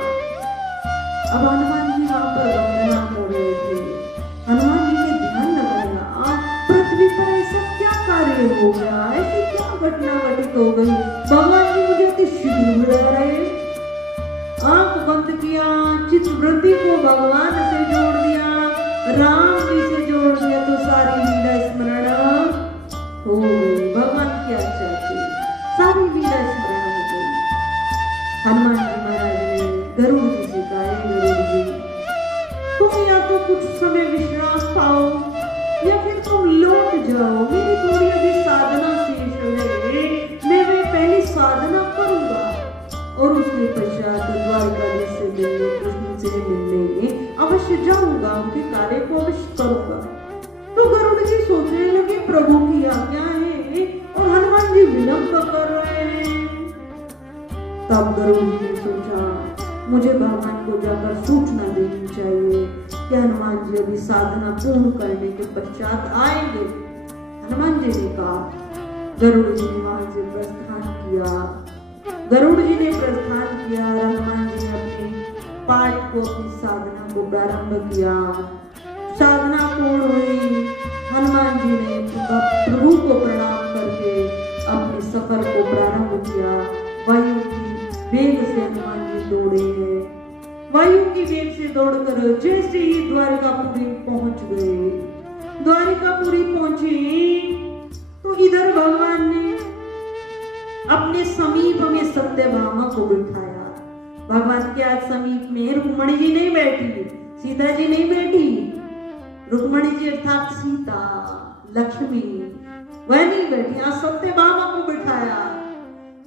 अब हनुमान जी वहां पर वंदना कर रहे थे। हनुमान जी ने ध्यान लगाया, पृथ्वी पर ऐसा क्या कार्य हो गया, ऐसी क्या घटना घटित हो गई, भगवान जी मुझे अति शीघ्र बुला रहे हैं। आंख बंद किया, चित्तवृत्ति को भगवान से जोड़ दिया, राम जी से जोड़ दिया, तो सारी लीला स्मरण हो गई। भगवान क्या चाहते, सारी लीला स्मरण हो गई। हनुमान जी महाराज ने गरुड़ जी से कहा, गरुड़ जी तुम या तो कुछ समय विश्राम पाओ, या फिर तुम लौट जाओ। मेरी थोड़ी अभी साधना शेष है, मैं पहली साधना करूंगा, और उसके पश्चात द्वारकाधीश से मिलने, कृष्ण से मिलने अवश्य जाऊंगा, उनके कार्य को अवश्य करूंगा। तो गरुड़ जी सोचने लगे, प्रभु की आज्ञा है और हनुमान जी विलंब कर रहे हैं। तब गरुड़ जी ने सोचा, मुझे भगवान को जाकर सूचना देनी चाहिए कि हनुमान जी अभी साधना पूर्ण करने के पश्चात आएंगे। हनुमान जी ने कहा, गरुड़ जी ने वहां से प्रस्थान किया। गरुड़ जी ने प्रस्थान किया, हनुमान जी ने अपने पाठ को, अपनी साधना को प्रारंभ किया। साधना पूर्ण हुई, हनुमान जी ने प्रभु को प्रणाम करके अपने सफर को प्रारंभ किया। वायु की वेग से हनुमान जी दौड़े हैं, वायु की वेग से दौड़कर जैसे ही द्वारिकापुरी पहुंच गए, द्वारिकापुरी पहुंचे तो इधर भगवान ने अपने समीप में सत्यभामा को बिठाया। भगवान के आज समीप में रुक्मणी जी नहीं बैठी, सीता जी नहीं बैठी, रुक्मणी जी अर्थात सीता लक्ष्मी वह नहीं बैठी, आज सत्यभामा को बिठाया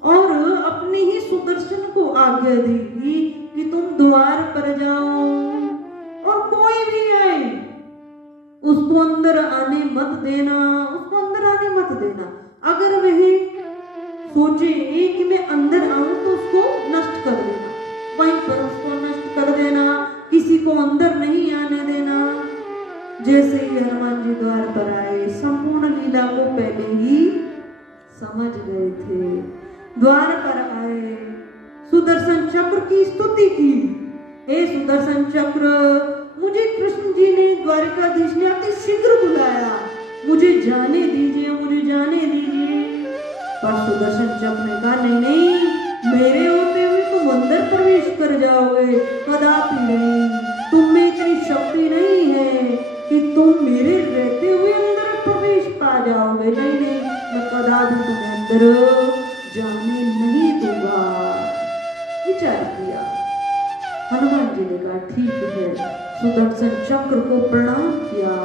और अपने ही सुदर्शन को आज्ञा देगी कि तुम द्वार पर जाओ और कोई भी आए उसको अंदर आने मत देना, उसको अंदर आने मत देना। अगर वह सोचे कि मैं अंदर आऊं तो उसको नष्ट कर देना, वहीं पर उसको नष्ट कर देना, किसी को अंदर नहीं आने देना। जैसे ही हनुमान जी द्वार पर आए, संपूर्ण लीला को पहले ही समझ गए थे। द्वार पर आए, सुदर्शन चक्र की स्तुति की, हे सुदर्शन चक्र, मुझे कृष्ण जी ने द्वारिकाधीश ने अति शीघ्र बुलाया, जाने दीजिए, मुझे जाने दीजिए। पर सुदर्शन चक्र ने कहा नहीं नहीं, मेरे होते हुए तुम अंदर प्रवेश कर जाओगे, कदापि नहीं। तुम में इतनी शक्ति नहीं है कि तुम मेरे रहते हुए अंदर प्रवेश पा जाओगे। नहीं नहीं, मैं कदापि तुम्हें अंदर जाने नहीं दूंगा। विचार किया। हनुमान जी ने कहा ठीक है। सुदर्शन चक्र को प्रणाम किया।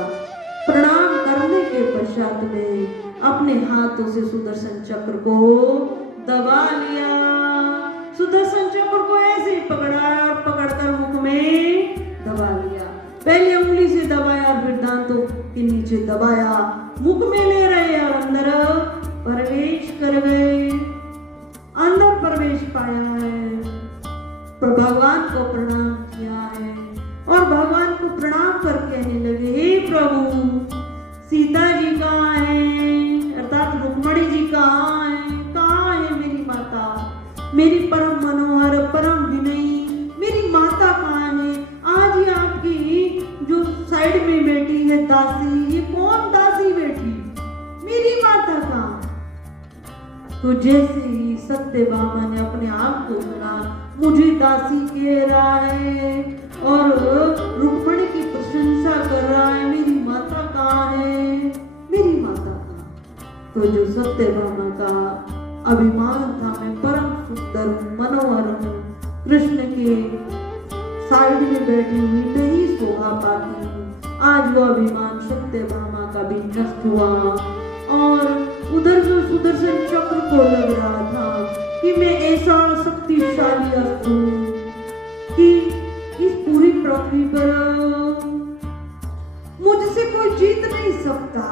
प्रणाम करने के पश्चात में अपने हाथों से सुदर्शन चक्र को दबा लिया। सुदर्शन चक्र को ऐसे ही पकड़ा और पकड़कर मुख में दबा लिया। पहले उंगली से दबाया, फिर दांतों के नीचे दबाया, मुख में ले रहे और अंदर प्रवेश कर गए। अंदर प्रवेश पाया है, भगवान को प्रणाम किया है और भगवान को प्रणाम कर कहने लगे हे प्रभु, सीता जी कहाँ है, अर्थात रुक्मणी जी कहाँ है मेरी माता, मेरी परम मनोहर परम विनयी मेरी माता कहाँ है। आज ये आपकी जो साइड में बैठी है दासी, ये कौन दासी बैठी, मेरी माता कहाँ। तो जैसे ही सत्यभामा ने अपने आप को सुना, मुझे दासी कह रहा है और रुक्मणी की प्रशंसा कर रहा है, मेरी माता कहाँ है, मेरी माता कहाँ। तो जो सत्यभामा का अभिमान था, मैं परम सुंदर मनोहर हूँ, कृष्ण के साइड में बैठी हुई मैं ही शोभा पाती हूँ। आज वो अभिमान सत्यभामा का भी नष्ट हुआ और उधर जो सुदर्शन चक्र को लग रहा था कि मैं ऐसा शक्तिशाली अस्त्र हूँ कि इस पूरी पृथ्वी पर मुझसे कोई जीत नहीं सकता।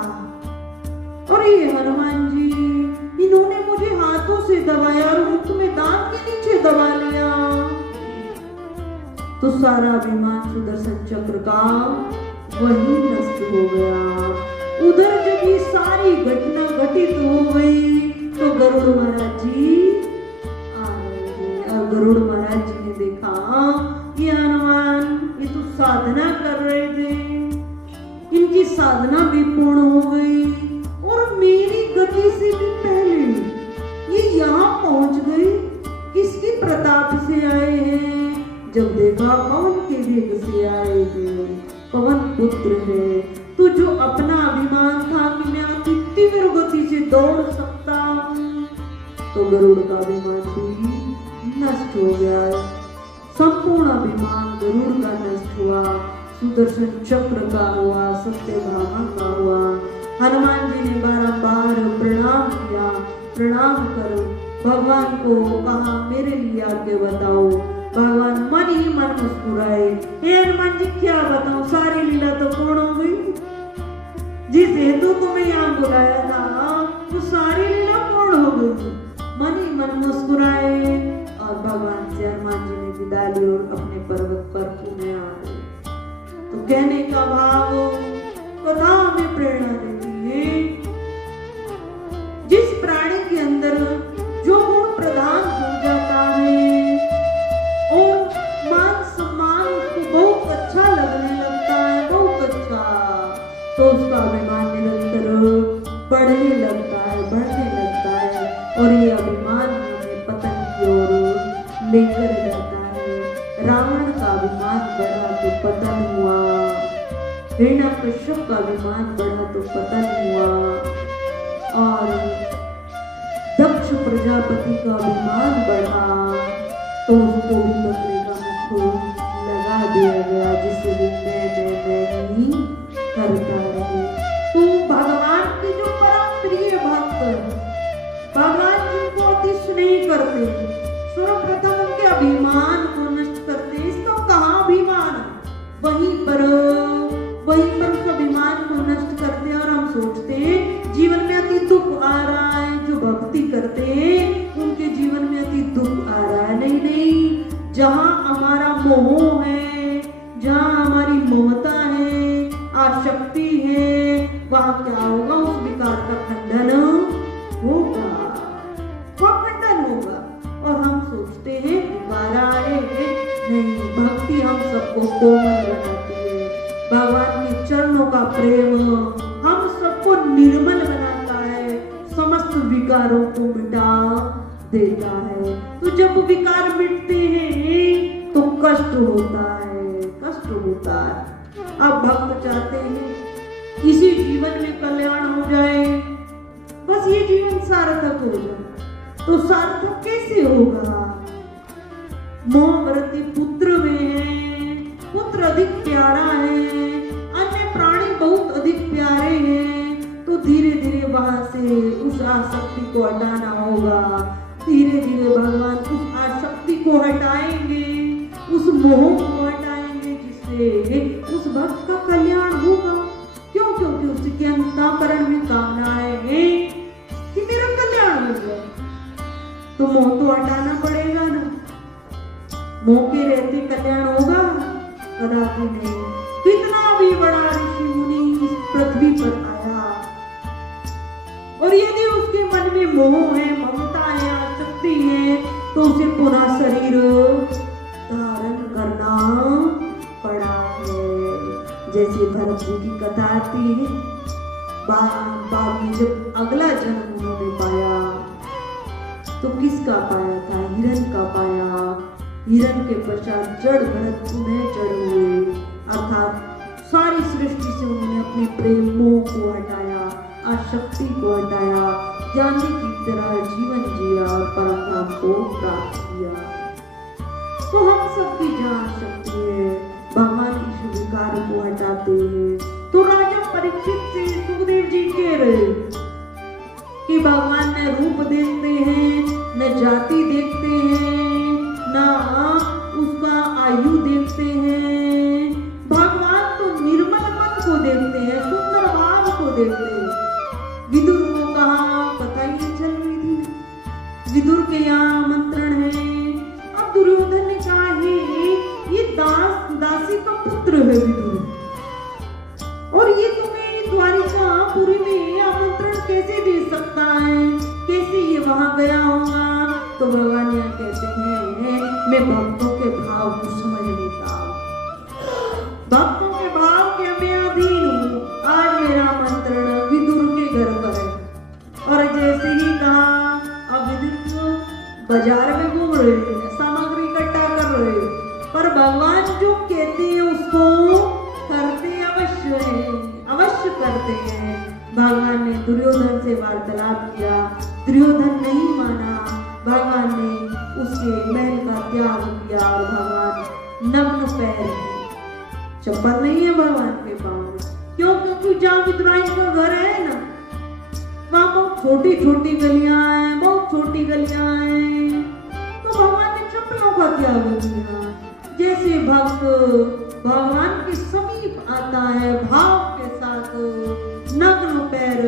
और ये हनुमान जी, इन्होंने मुझे हाथों से दबाया और मुख में दांत के नीचे दबा लिया। तो सारा अभिमान सुदर्शन चक्र का वही नष्ट हो गया। उधर जब ये सारी घटना घटित हो गई तो गरुड़ महाराज जी आ रहे थे और गरुड़ महाराज जी ने देखा ये हनुमान ये तो साधना कर रहे थे, इनकी साधना भी पूर्ण हो गई और मेरी गति से भी पहले ये यहाँ पहुंच गए। किसकी प्रताप से आए हैं? जब देखा पवन के वेग से आए हैं, पवन पुत्र है। तो जो अपना अभिमान था कि मैं अति तीव्र गति से दौड़ सकता हूँ, तो गरुड़ का अभिमान भी नष्ट हो गया। संपूर्ण अभिमान गरुड़ का नष्ट हुआ, सुदर्शन चक्र का हुआ, सत्यभामा का हुआ। हनुमान जी ने बारंबार प्रणाम किया, प्रणाम करो, भगवान को कहा मेरे लिए आगे बताओ। भगवान मन ही मन मुस्कुराए, हे हनुमान जी क्या बताऊं, सारी लीला तो पूर्ण हो गई, जिस हेतु तुम्हें यहाँ बुलाया था वो सारी लीला पूर्ण हो गई। मन ही मन मुस्कुराए और भगवान से हनुमान जी ने विदा ली और अपने पर्वत पर पुनः आ गए। तो कहने का भाव कथा हमें प्रेरणा देती है, जिस प्राणी के अंदर जो गुण प्रधान हो जाता है और मान सम्मान उसको बहुत अच्छा लगने लगता है, बहुत अच्छा, तो उसका अभिमान निरंतर बढ़ने लगता है, बढ़ने लगता है और ये अभिमान हमें पतन की ओर लेकर जाता है। रावण का अभिमान बढ़ा तो पतन हुआ, हिरण्यकश्यप का अभिमान बढ़ा तो पतन हुआ और दक्ष प्रजापति का अभिमान बढ़ा तो उसको भी बकरे का मुख लगा दिया गया, जिससे मैं ही करता रहे। तो भगवान के जो परम प्रिय भक्त भगवान जिनको अति स्नेह करते, सर्वप्रथम उनके अभिमान को नष्ट करते। इसका कहाँ अभिमान, वहीं पर उस अभिमान को नष्ट करते हैं और हम सोचते हैं जीवन में अति दुख आ रहा है। जो भक्ति करते हैं उनके जीवन में अति दुख आ रहा है। नहीं नहीं, जहाँ हमारा मोह है, जहाँ हमारी ममता है, आसक्ति है, वहाँ क्या होगा, उस विकार का खंडन होगा, वह खंडन होगा। और हम सोचते हैं विकार आए, नहीं, भक्ति हम सबको कोमल बनाती है। भगवान के चरणों का प्रेम हम सबको को निर्मल बनाता है, समस्त विकारों को मिटा देता है। तो जब विकार मिटते हैं तो कष्ट होता है, कष्ट होता है। अब भक्त चाहते हैं इसी जीवन में कल्याण हो जाए, बस ये जीवन सार्थक हो जाए। तो सार्थक कैसे होगा? मोहव्रती पुत्र में है, पुत्र अधिक प्यारा है, अन्य प्राणी बहुत अधिक प्यारे हैं, तो धीरे धीरे वहां से उस आसक्ति को हटाना होगा। धीरे धीरे भगवान उस आसक्ति को हटाएंगे, उस मोह को हटाएंगे, जिससे उस भक्त का कल्याण होगा। क्यों? क्योंकि उसके अंतःकरण में कामनाएं हैं कि मेरा कल्याण हो जाए। तो मोह तो हटाना पड़ेगा ना। मोह के रहते कल्याण होगा? कदापि नहीं। कितना भी बड़ा ऋषि मुनि इस पृथ्वी पर आया और यदि उसके मन में मोह है, ममता है, आसक्ति है, तो उसे पुनः शरीर धारण करना पड़ा है। जैसे भरत जी की कथा आती है, बाद में जब अगला जन्म उन्होंने पाया तो किसका पाया था? हिरण का पाया। हिरण के पश्चात जड़ भरत पुनः जड़ हुए, अर्थात सारी सृष्टि से उन्होंने अपने प्रेम मोह को हटाया, आसक्ति को हटाया, ज्ञानी की तरह जीवन जिया और परम धाम को प्राप्त किया। तो हम सबकी जहाँ शक्ति है, भगवान इस विकार को हटाते हैं। तो राजा परीक्षित से सुखदेव जी कह रहे कि भगवान न रूप देखते हैं, न जाति देखते हैं, ना उसका आयु देखते हैं। भगवान तो निर्मल मन को देखते हैं, सुंदर भाव को देखते हैं। विदुर को कहा पता ही नहीं चल रही थी, विदुर के यहाँ आमंत्रण है। अब दुर्योधन ने कहा है ये दासी का पुत्र है विदुर, और ये तुम्हें द्वारिकापुरी में आमंत्रण कैसे दे सकता है? कैसे ये वहां गया होगा? तो भगवान यहाँ कहते हैं मैं भक्तों के भाव को समझ लेता हूँ, भक्तों के भाव के मैं अधीन हूँ। आज मेरा आमंत्रण विदुर के घर पर है, और जैसे ही कहा अब विदुर बाजार में घूम रहे, सामग्री इकट्ठा कर रहे, पर भगवान जो कहते हैं उसको करते अवश्य है, अवश्य करते हैं। भगवान ने दुर्योधन से वार्तालाप किया, दुर्योधन नहीं माना। भगवान ने उसके महल का त्याग किया और भगवान नग्न पैर, चप्पल नहीं है भगवान के पाँव में। क्यों? क्योंकि जहाँ विदुराइन का घर है ना, वहाँ बहुत छोटी छोटी गलियां हैं, बहुत छोटी गलियां हैं, तो भगवान ने चप्पलों का त्याग किया। जैसे भक्त भगवान के समीप आता है भाव के साथ, नग्न पैर,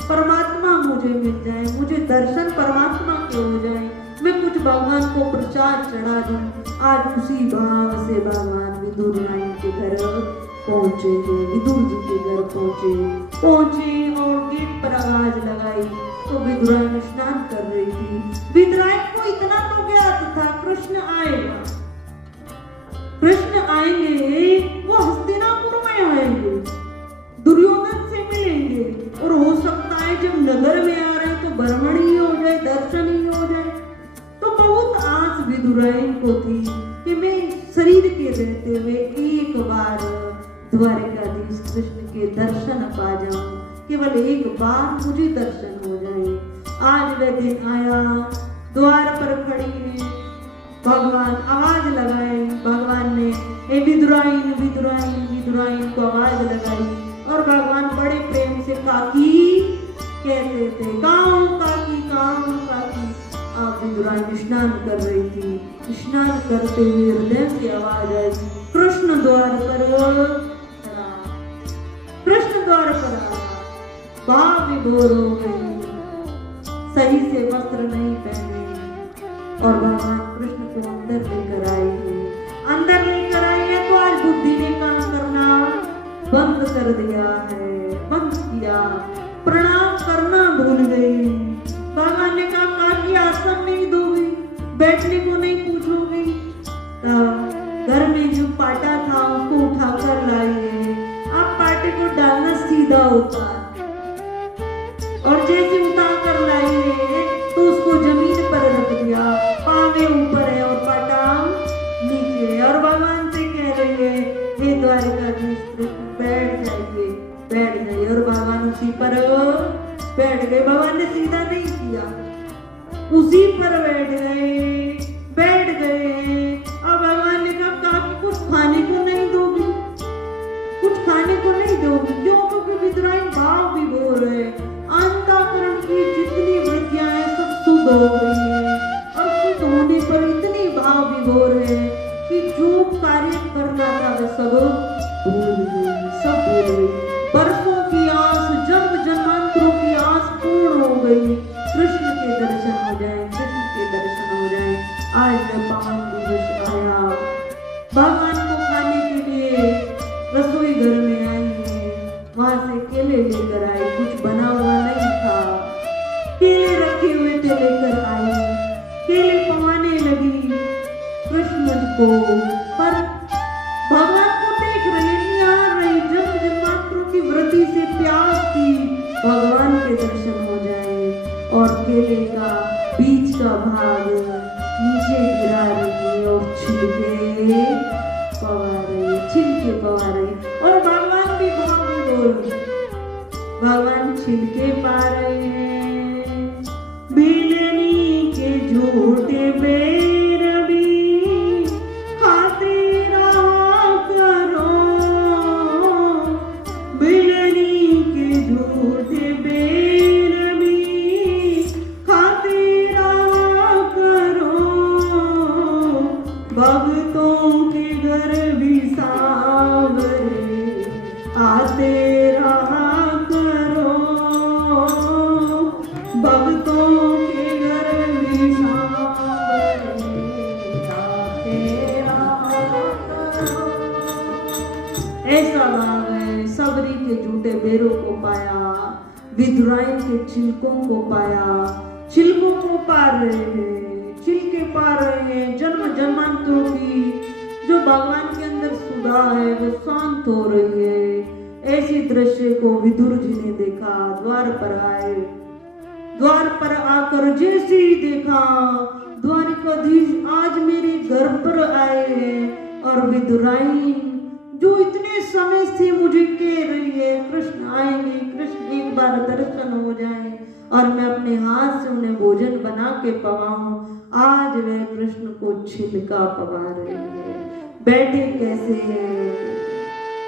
परमात्मा मुझे मिल जाए, मुझे दर्शन परमात्मा के हो जाए, मैं कुछ भगवान को प्रसाद चढ़ा दूं। आज उसी भाव से भगवान विदुराइन के घर पहुंचे हैं, विदुर जी के घर पहुंचे और गेट पर आवाज लगाई तो विदुराइन स्नान कर रही थी। विदुराइन को इतना तो ज्ञात था कृष्ण आएगा, कृष्ण आएंगे, वो हस्तिनापुर में आएंगे, दुर्योधन से मिलेंगे, और हो सकता है जब नगर में आ रहे तो भ्रमण ही हो जाए, दर्शन ही हो जाए। तो बहुत आस विदुराइन को थी कि मैं शरीर के रहते हुए एक बार द्वारिकाधीश कृष्ण के दर्शन पा जाऊं, केवल एक बार मुझे दर्शन हो जाए। आज वह दिन आया, द्वार पर खड़ी है, भगवान आवाज लगाए, भगवान ने ए विदुराइन विदुराइन विदुराइन को आवाज लगाई, और भगवान बड़े प्रेम से काकी कहते थे, काऊ काकी काऊ काकी। आप विदुराइन स्नान कर रही थी, स्नान करते हुए हृदय से आवाज आई, कृष्ण द्वार पर खड़ा, कृष्ण द्वार पर आया, भाव विभोर हो गई, सही से वस्त्र नहीं पहने, और भगवान कृष्ण को अंदर लेकर आए हैं। अंदर लेकर आए हैं तो आज बुद्धि ने काम करना बंद कर दिया है, बंद किया, प्रणाम करना भूल गई। भगवान ने कहा काकी आसन नहीं दोगी, बैठने को नहीं पूछोगी, घर में जो पाटा था उसको उठाकर लाइए। आप पाटे को डालना सीधा होता है, कृष्ण बैठ जाइए और भगवान उसी पर बैठ गए। भगवान ने सीधा नहीं किया, उसी पर बैठ गए। अब भगवान ने कहा कि कुछ खाने को नहीं दोगी, कुछ खाने को नहीं दोगी क्यों? क्योंकि विद्रोही भाव भी बोल रहे, अंतःकरण की जितनी वृत्तियां हैं सब शुद्ध हो गई है और शुद्ध होने पर इतनी भाव भी बोल रहे कि जो कार्य करना था वह सब भूल गई। बरसों की आस, जन्म जन्मांतरों की आस पूर्ण हो गई। कृष्ण के दर्शन हो जाए, कृष्ण के दर्शन हो जाए। आज मैं पावन दिवस आया, भगवान को खाने के लिए रसोई घर में आई है, वहां से केले लेकर आई, कुछ बना हुआ नहीं था, केले रखे हुए थे लेकर आई, केले पवाने लगी कृष्ण को, पर भगवान को देख रही निहार रही, जन्म जन्मांतरों की वृत्ति से प्यास थी भगवान के दर्शन हो जाए। और केले का बीच का भाग नीचे गिरा रही और छिलके पवा रही और भगवान भी भाव में बोल रहे, भगवान छिलके पा रहे हैं। बिलनी के झूठे बेर भी खाते रहा करो, बिलनी के झूठे बेर भी खाते रहा करो, भक्तों के घर भी सांवरे आते रहा करो, भक्तों के घर भी सांवरे आते रहा करो। ऐसा भाव है, सबरी के झूठे बेरों को पाया, विदुराइन के छिलकों को पाया, छिलकों को पा रहे हैं, छिलके पा रहे हैं। जन्म जन्मांतरों की जो भगवान के अंदर सुधा है वो शांत हो रही है। ऐसे दृश्य को विदुर जी ने देखा, द्वार पर आए, द्वार पर आकर जैसे ही देखा द्वारिकाधीश आज मेरे घर पर आए हैं और विदुराइन जो इतने समय से मुझे कह रही है कृष्ण आएंगे, कृष्ण एक बार दर्शन हो जाए और मैं अपने हाथ से उन्हें भोजन बना के पवाऊं, आज वे कृष्ण को छिलका पवा रहे हैं। बैठे कैसे हैं,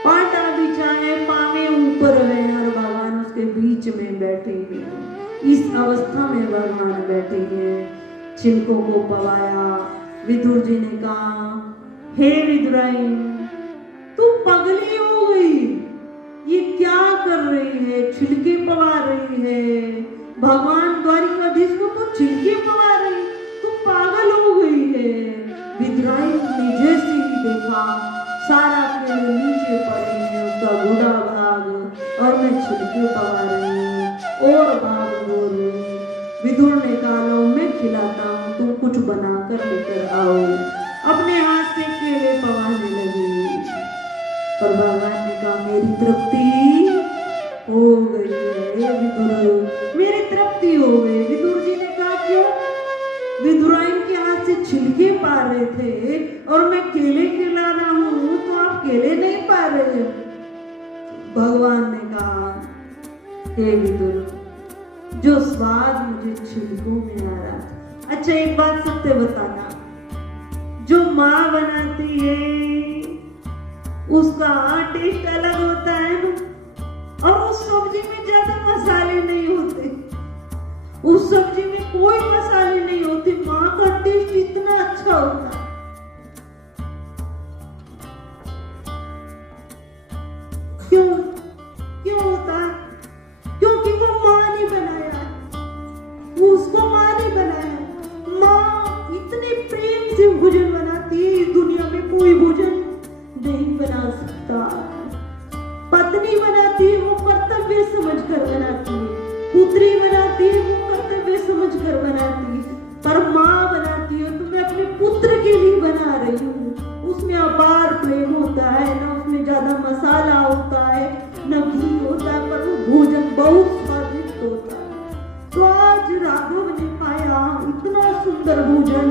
पाटा बिछाए, पावे ऊपर है और भगवान उसके बीच में बैठे हैं। इस अवस्था में भगवान बैठे हैं, छिलकों को पवाया। विदुर जी ने कहा, हे विदुराइन तू पगली हो गई, ये क्या कर रही है, छिलके पवा रही है, भगवान द्वारिकाधीश को तो छिलके पवा रही, तू पागल हो गई है। विदुराइन ने जैसे ही देखा सारा केले नीचे पड़े हैं, उसका बूढ़ा भाग और मैं छिलके पवा रही हूँ और भाग हो रही। विदुर ने कहा लो मैं खिलाता हूँ, तुम कुछ बना कर लेकर आओ। अपने हाथ से केले पवाने लगी पर भगवान ने कहा मेरी तृप्ति हो गई है विदुर, मेरी तृप्ति हो गई। विदुर जी ने कहा क्यों? विदुराइन के हाथ से छिलके पा रहे थे और मैं केले खिला रहा हूँ तो आप केले नहीं पा रहे। भगवान ने कहा हे विदुर, जो स्वाद मुझे छिलकों में आ रहा था। अच्छा एक बात सत्य बताना, जो माँ बनाती है उसका टेस्ट अलग होता है ना, और उस सब्जी में ज्यादा मसाले नहीं होते, उस सब्जी में कोई मसाले नहीं होते, माँ का टेस्ट इतना अच्छा होता है। क्यों क्यों होता है? क्योंकि वो माँ ने बनाया, उसको माँ ने बनाया। माँ इतने प्रेम से भोजन बनाती है, इस दुनिया में कोई भोजन नहीं बना सकता। पत्नी बनाती है वो कर्तव्य समझकर बनाती है, पुत्री बनाती है वो कर्तव्य समझकर बनाती है, पर माँ बनाती है तो मैं अपने पुत्र के लिए बना रही हूँ। उसमें अपार प्रेम होता है, ना उसमें ज्यादा मसाला होता है, न घी होता है, पर वो भोजन बहुत स्वादिष्ट होता है। तो आज राघव ने पाया इतना सुंदर भोजन,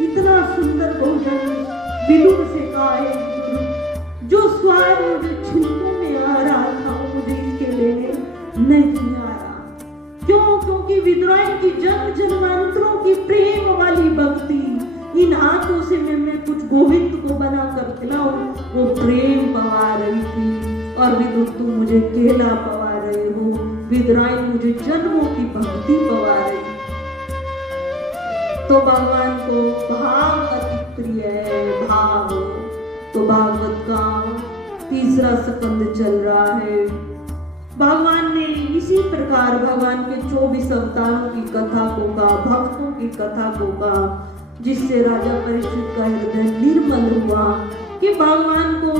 इतना सुंदर भोजन। विदुर से कहा जो स्वाद मुझे की जन्म जन्मांतरों की प्रेम वाली भक्ति, इन आंखों से मैं कुछ गोविंद को बना कर खिलाऊं, वो प्रेम पवा रही थी। और विदुर तुम मुझे केला पवा रहे हो, विदुराई मुझे जन्मों की भक्ति पवा रही। तो भगवान को भाव अति प्रिय है, भाव। तो भागवत का तीसरा स्कंद चल रहा है। भगवान ने इसी प्रकार भगवान के 24 अवतारों की कथा को कहा, भक्तों की कथा को कहा, जिससे राजा परीक्षित का हृदय निर्मल हुआ कि भगवान को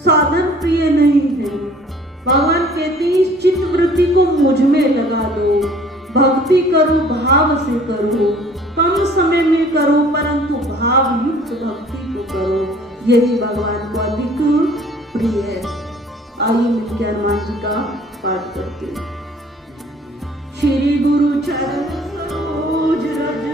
साधन प्रिय नहीं है। भगवान कहते हैं इस चित्त वृत्ति को मुझ में लगा दो, भक्ति करो, भाव से करो, कम समय में करो परंतु भाव युक्त भक्ति को करो, यही भगवान को अधिक प्रिय है। आइए मिलकर हनुमान जी का पाठ करते हैं। श्री गुरु चरण सरोज रज,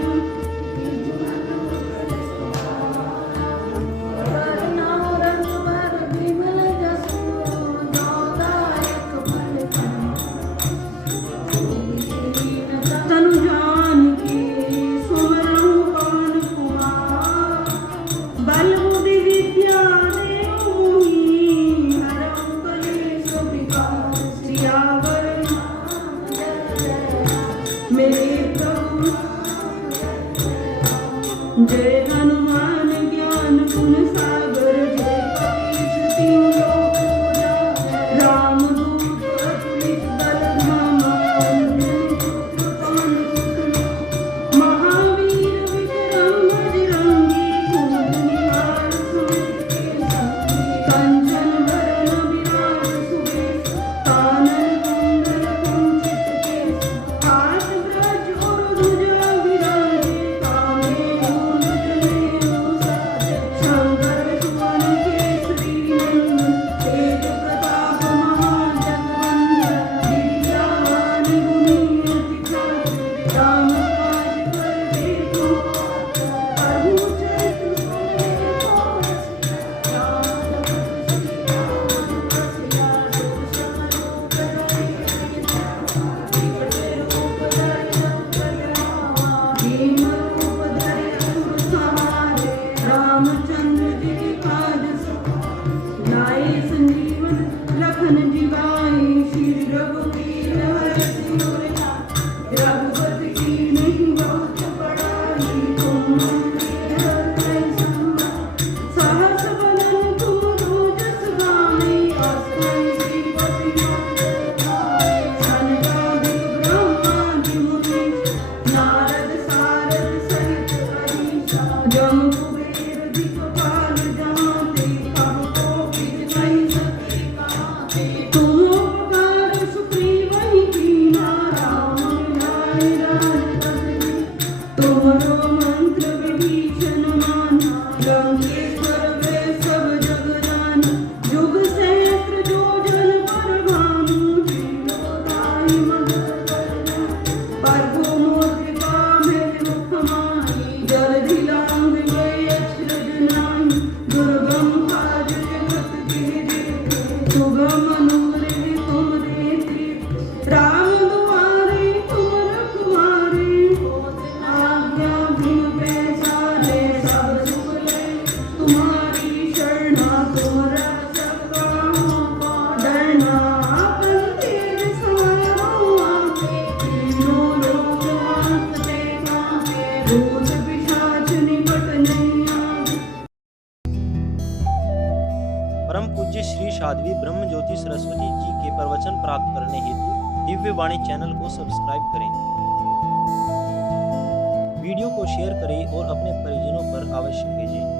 जय हनुमान ज्ञान गुण सागर, जय कपीश तिहुँ लोक उजागर, राम दूत अतुलित बल धामा, अंजनी पुत्र पवन सुत, महावीर विक्रम बजरंगी, कुमति निवार सुमति के संगी, कंचन बरन विराज सुबेश, कानन कुंडल कुंचित केश, हाथ ब्रज और ध्वजा विराजे, रामचंद्र जी के काज लाए संजीवन, लखन जीवाए, श्री रघुवीर हरषि उर लाए, रघुपति कीन्ही बहुत बड़ाई, तुम मम हृदय समाई, सहस बदन तुम जस गावें, अस्मै श्रीपति नाथ, सनकादिक ब्रह्मादि मुनीष, नारद सारद सहित अहीसा, जम कुबेर दिक्पाल जहांते, कब कोकिल नहीं सके कहाते, तुम उपकार सुग्रीवहि कीन्हा, राम मिलाए राजपद दीन्हा, तुम्हरो मंत्र विभीषण माना, लंकेश्वर वे सब जग जाना, जुग सहस्त्र जो जन पर भानु, जीवोदाहि मगध कर जाना, प्रभु मुद्रिका मेरे मुख माहि, जलधि लांघ गए अचरज नाहि, दुर्गम काज जगत के जेते, सुगम अनुग्रह तुम देते, राम दुआरे तुम रखवारे, आज्ञा बिनु पैसारे, सब सुख लय तुम्हारी शरणा, तुम रक्षक काहू डरना, आपन तेज सहारो आपे, तीनों लोक हांकते कांपे, भूत पिशाच निकट नहीं आवे। परम पूज्य श्री साध्वी ब्रह्म ज्योति सरस्वती जी के प्रवचन प्राप्त करने हेतु दिव्य वाणी चैनल को सब्सक्राइब करें, वीडियो को शेयर करें और अपने परिजनों पर अवश्य भेजें।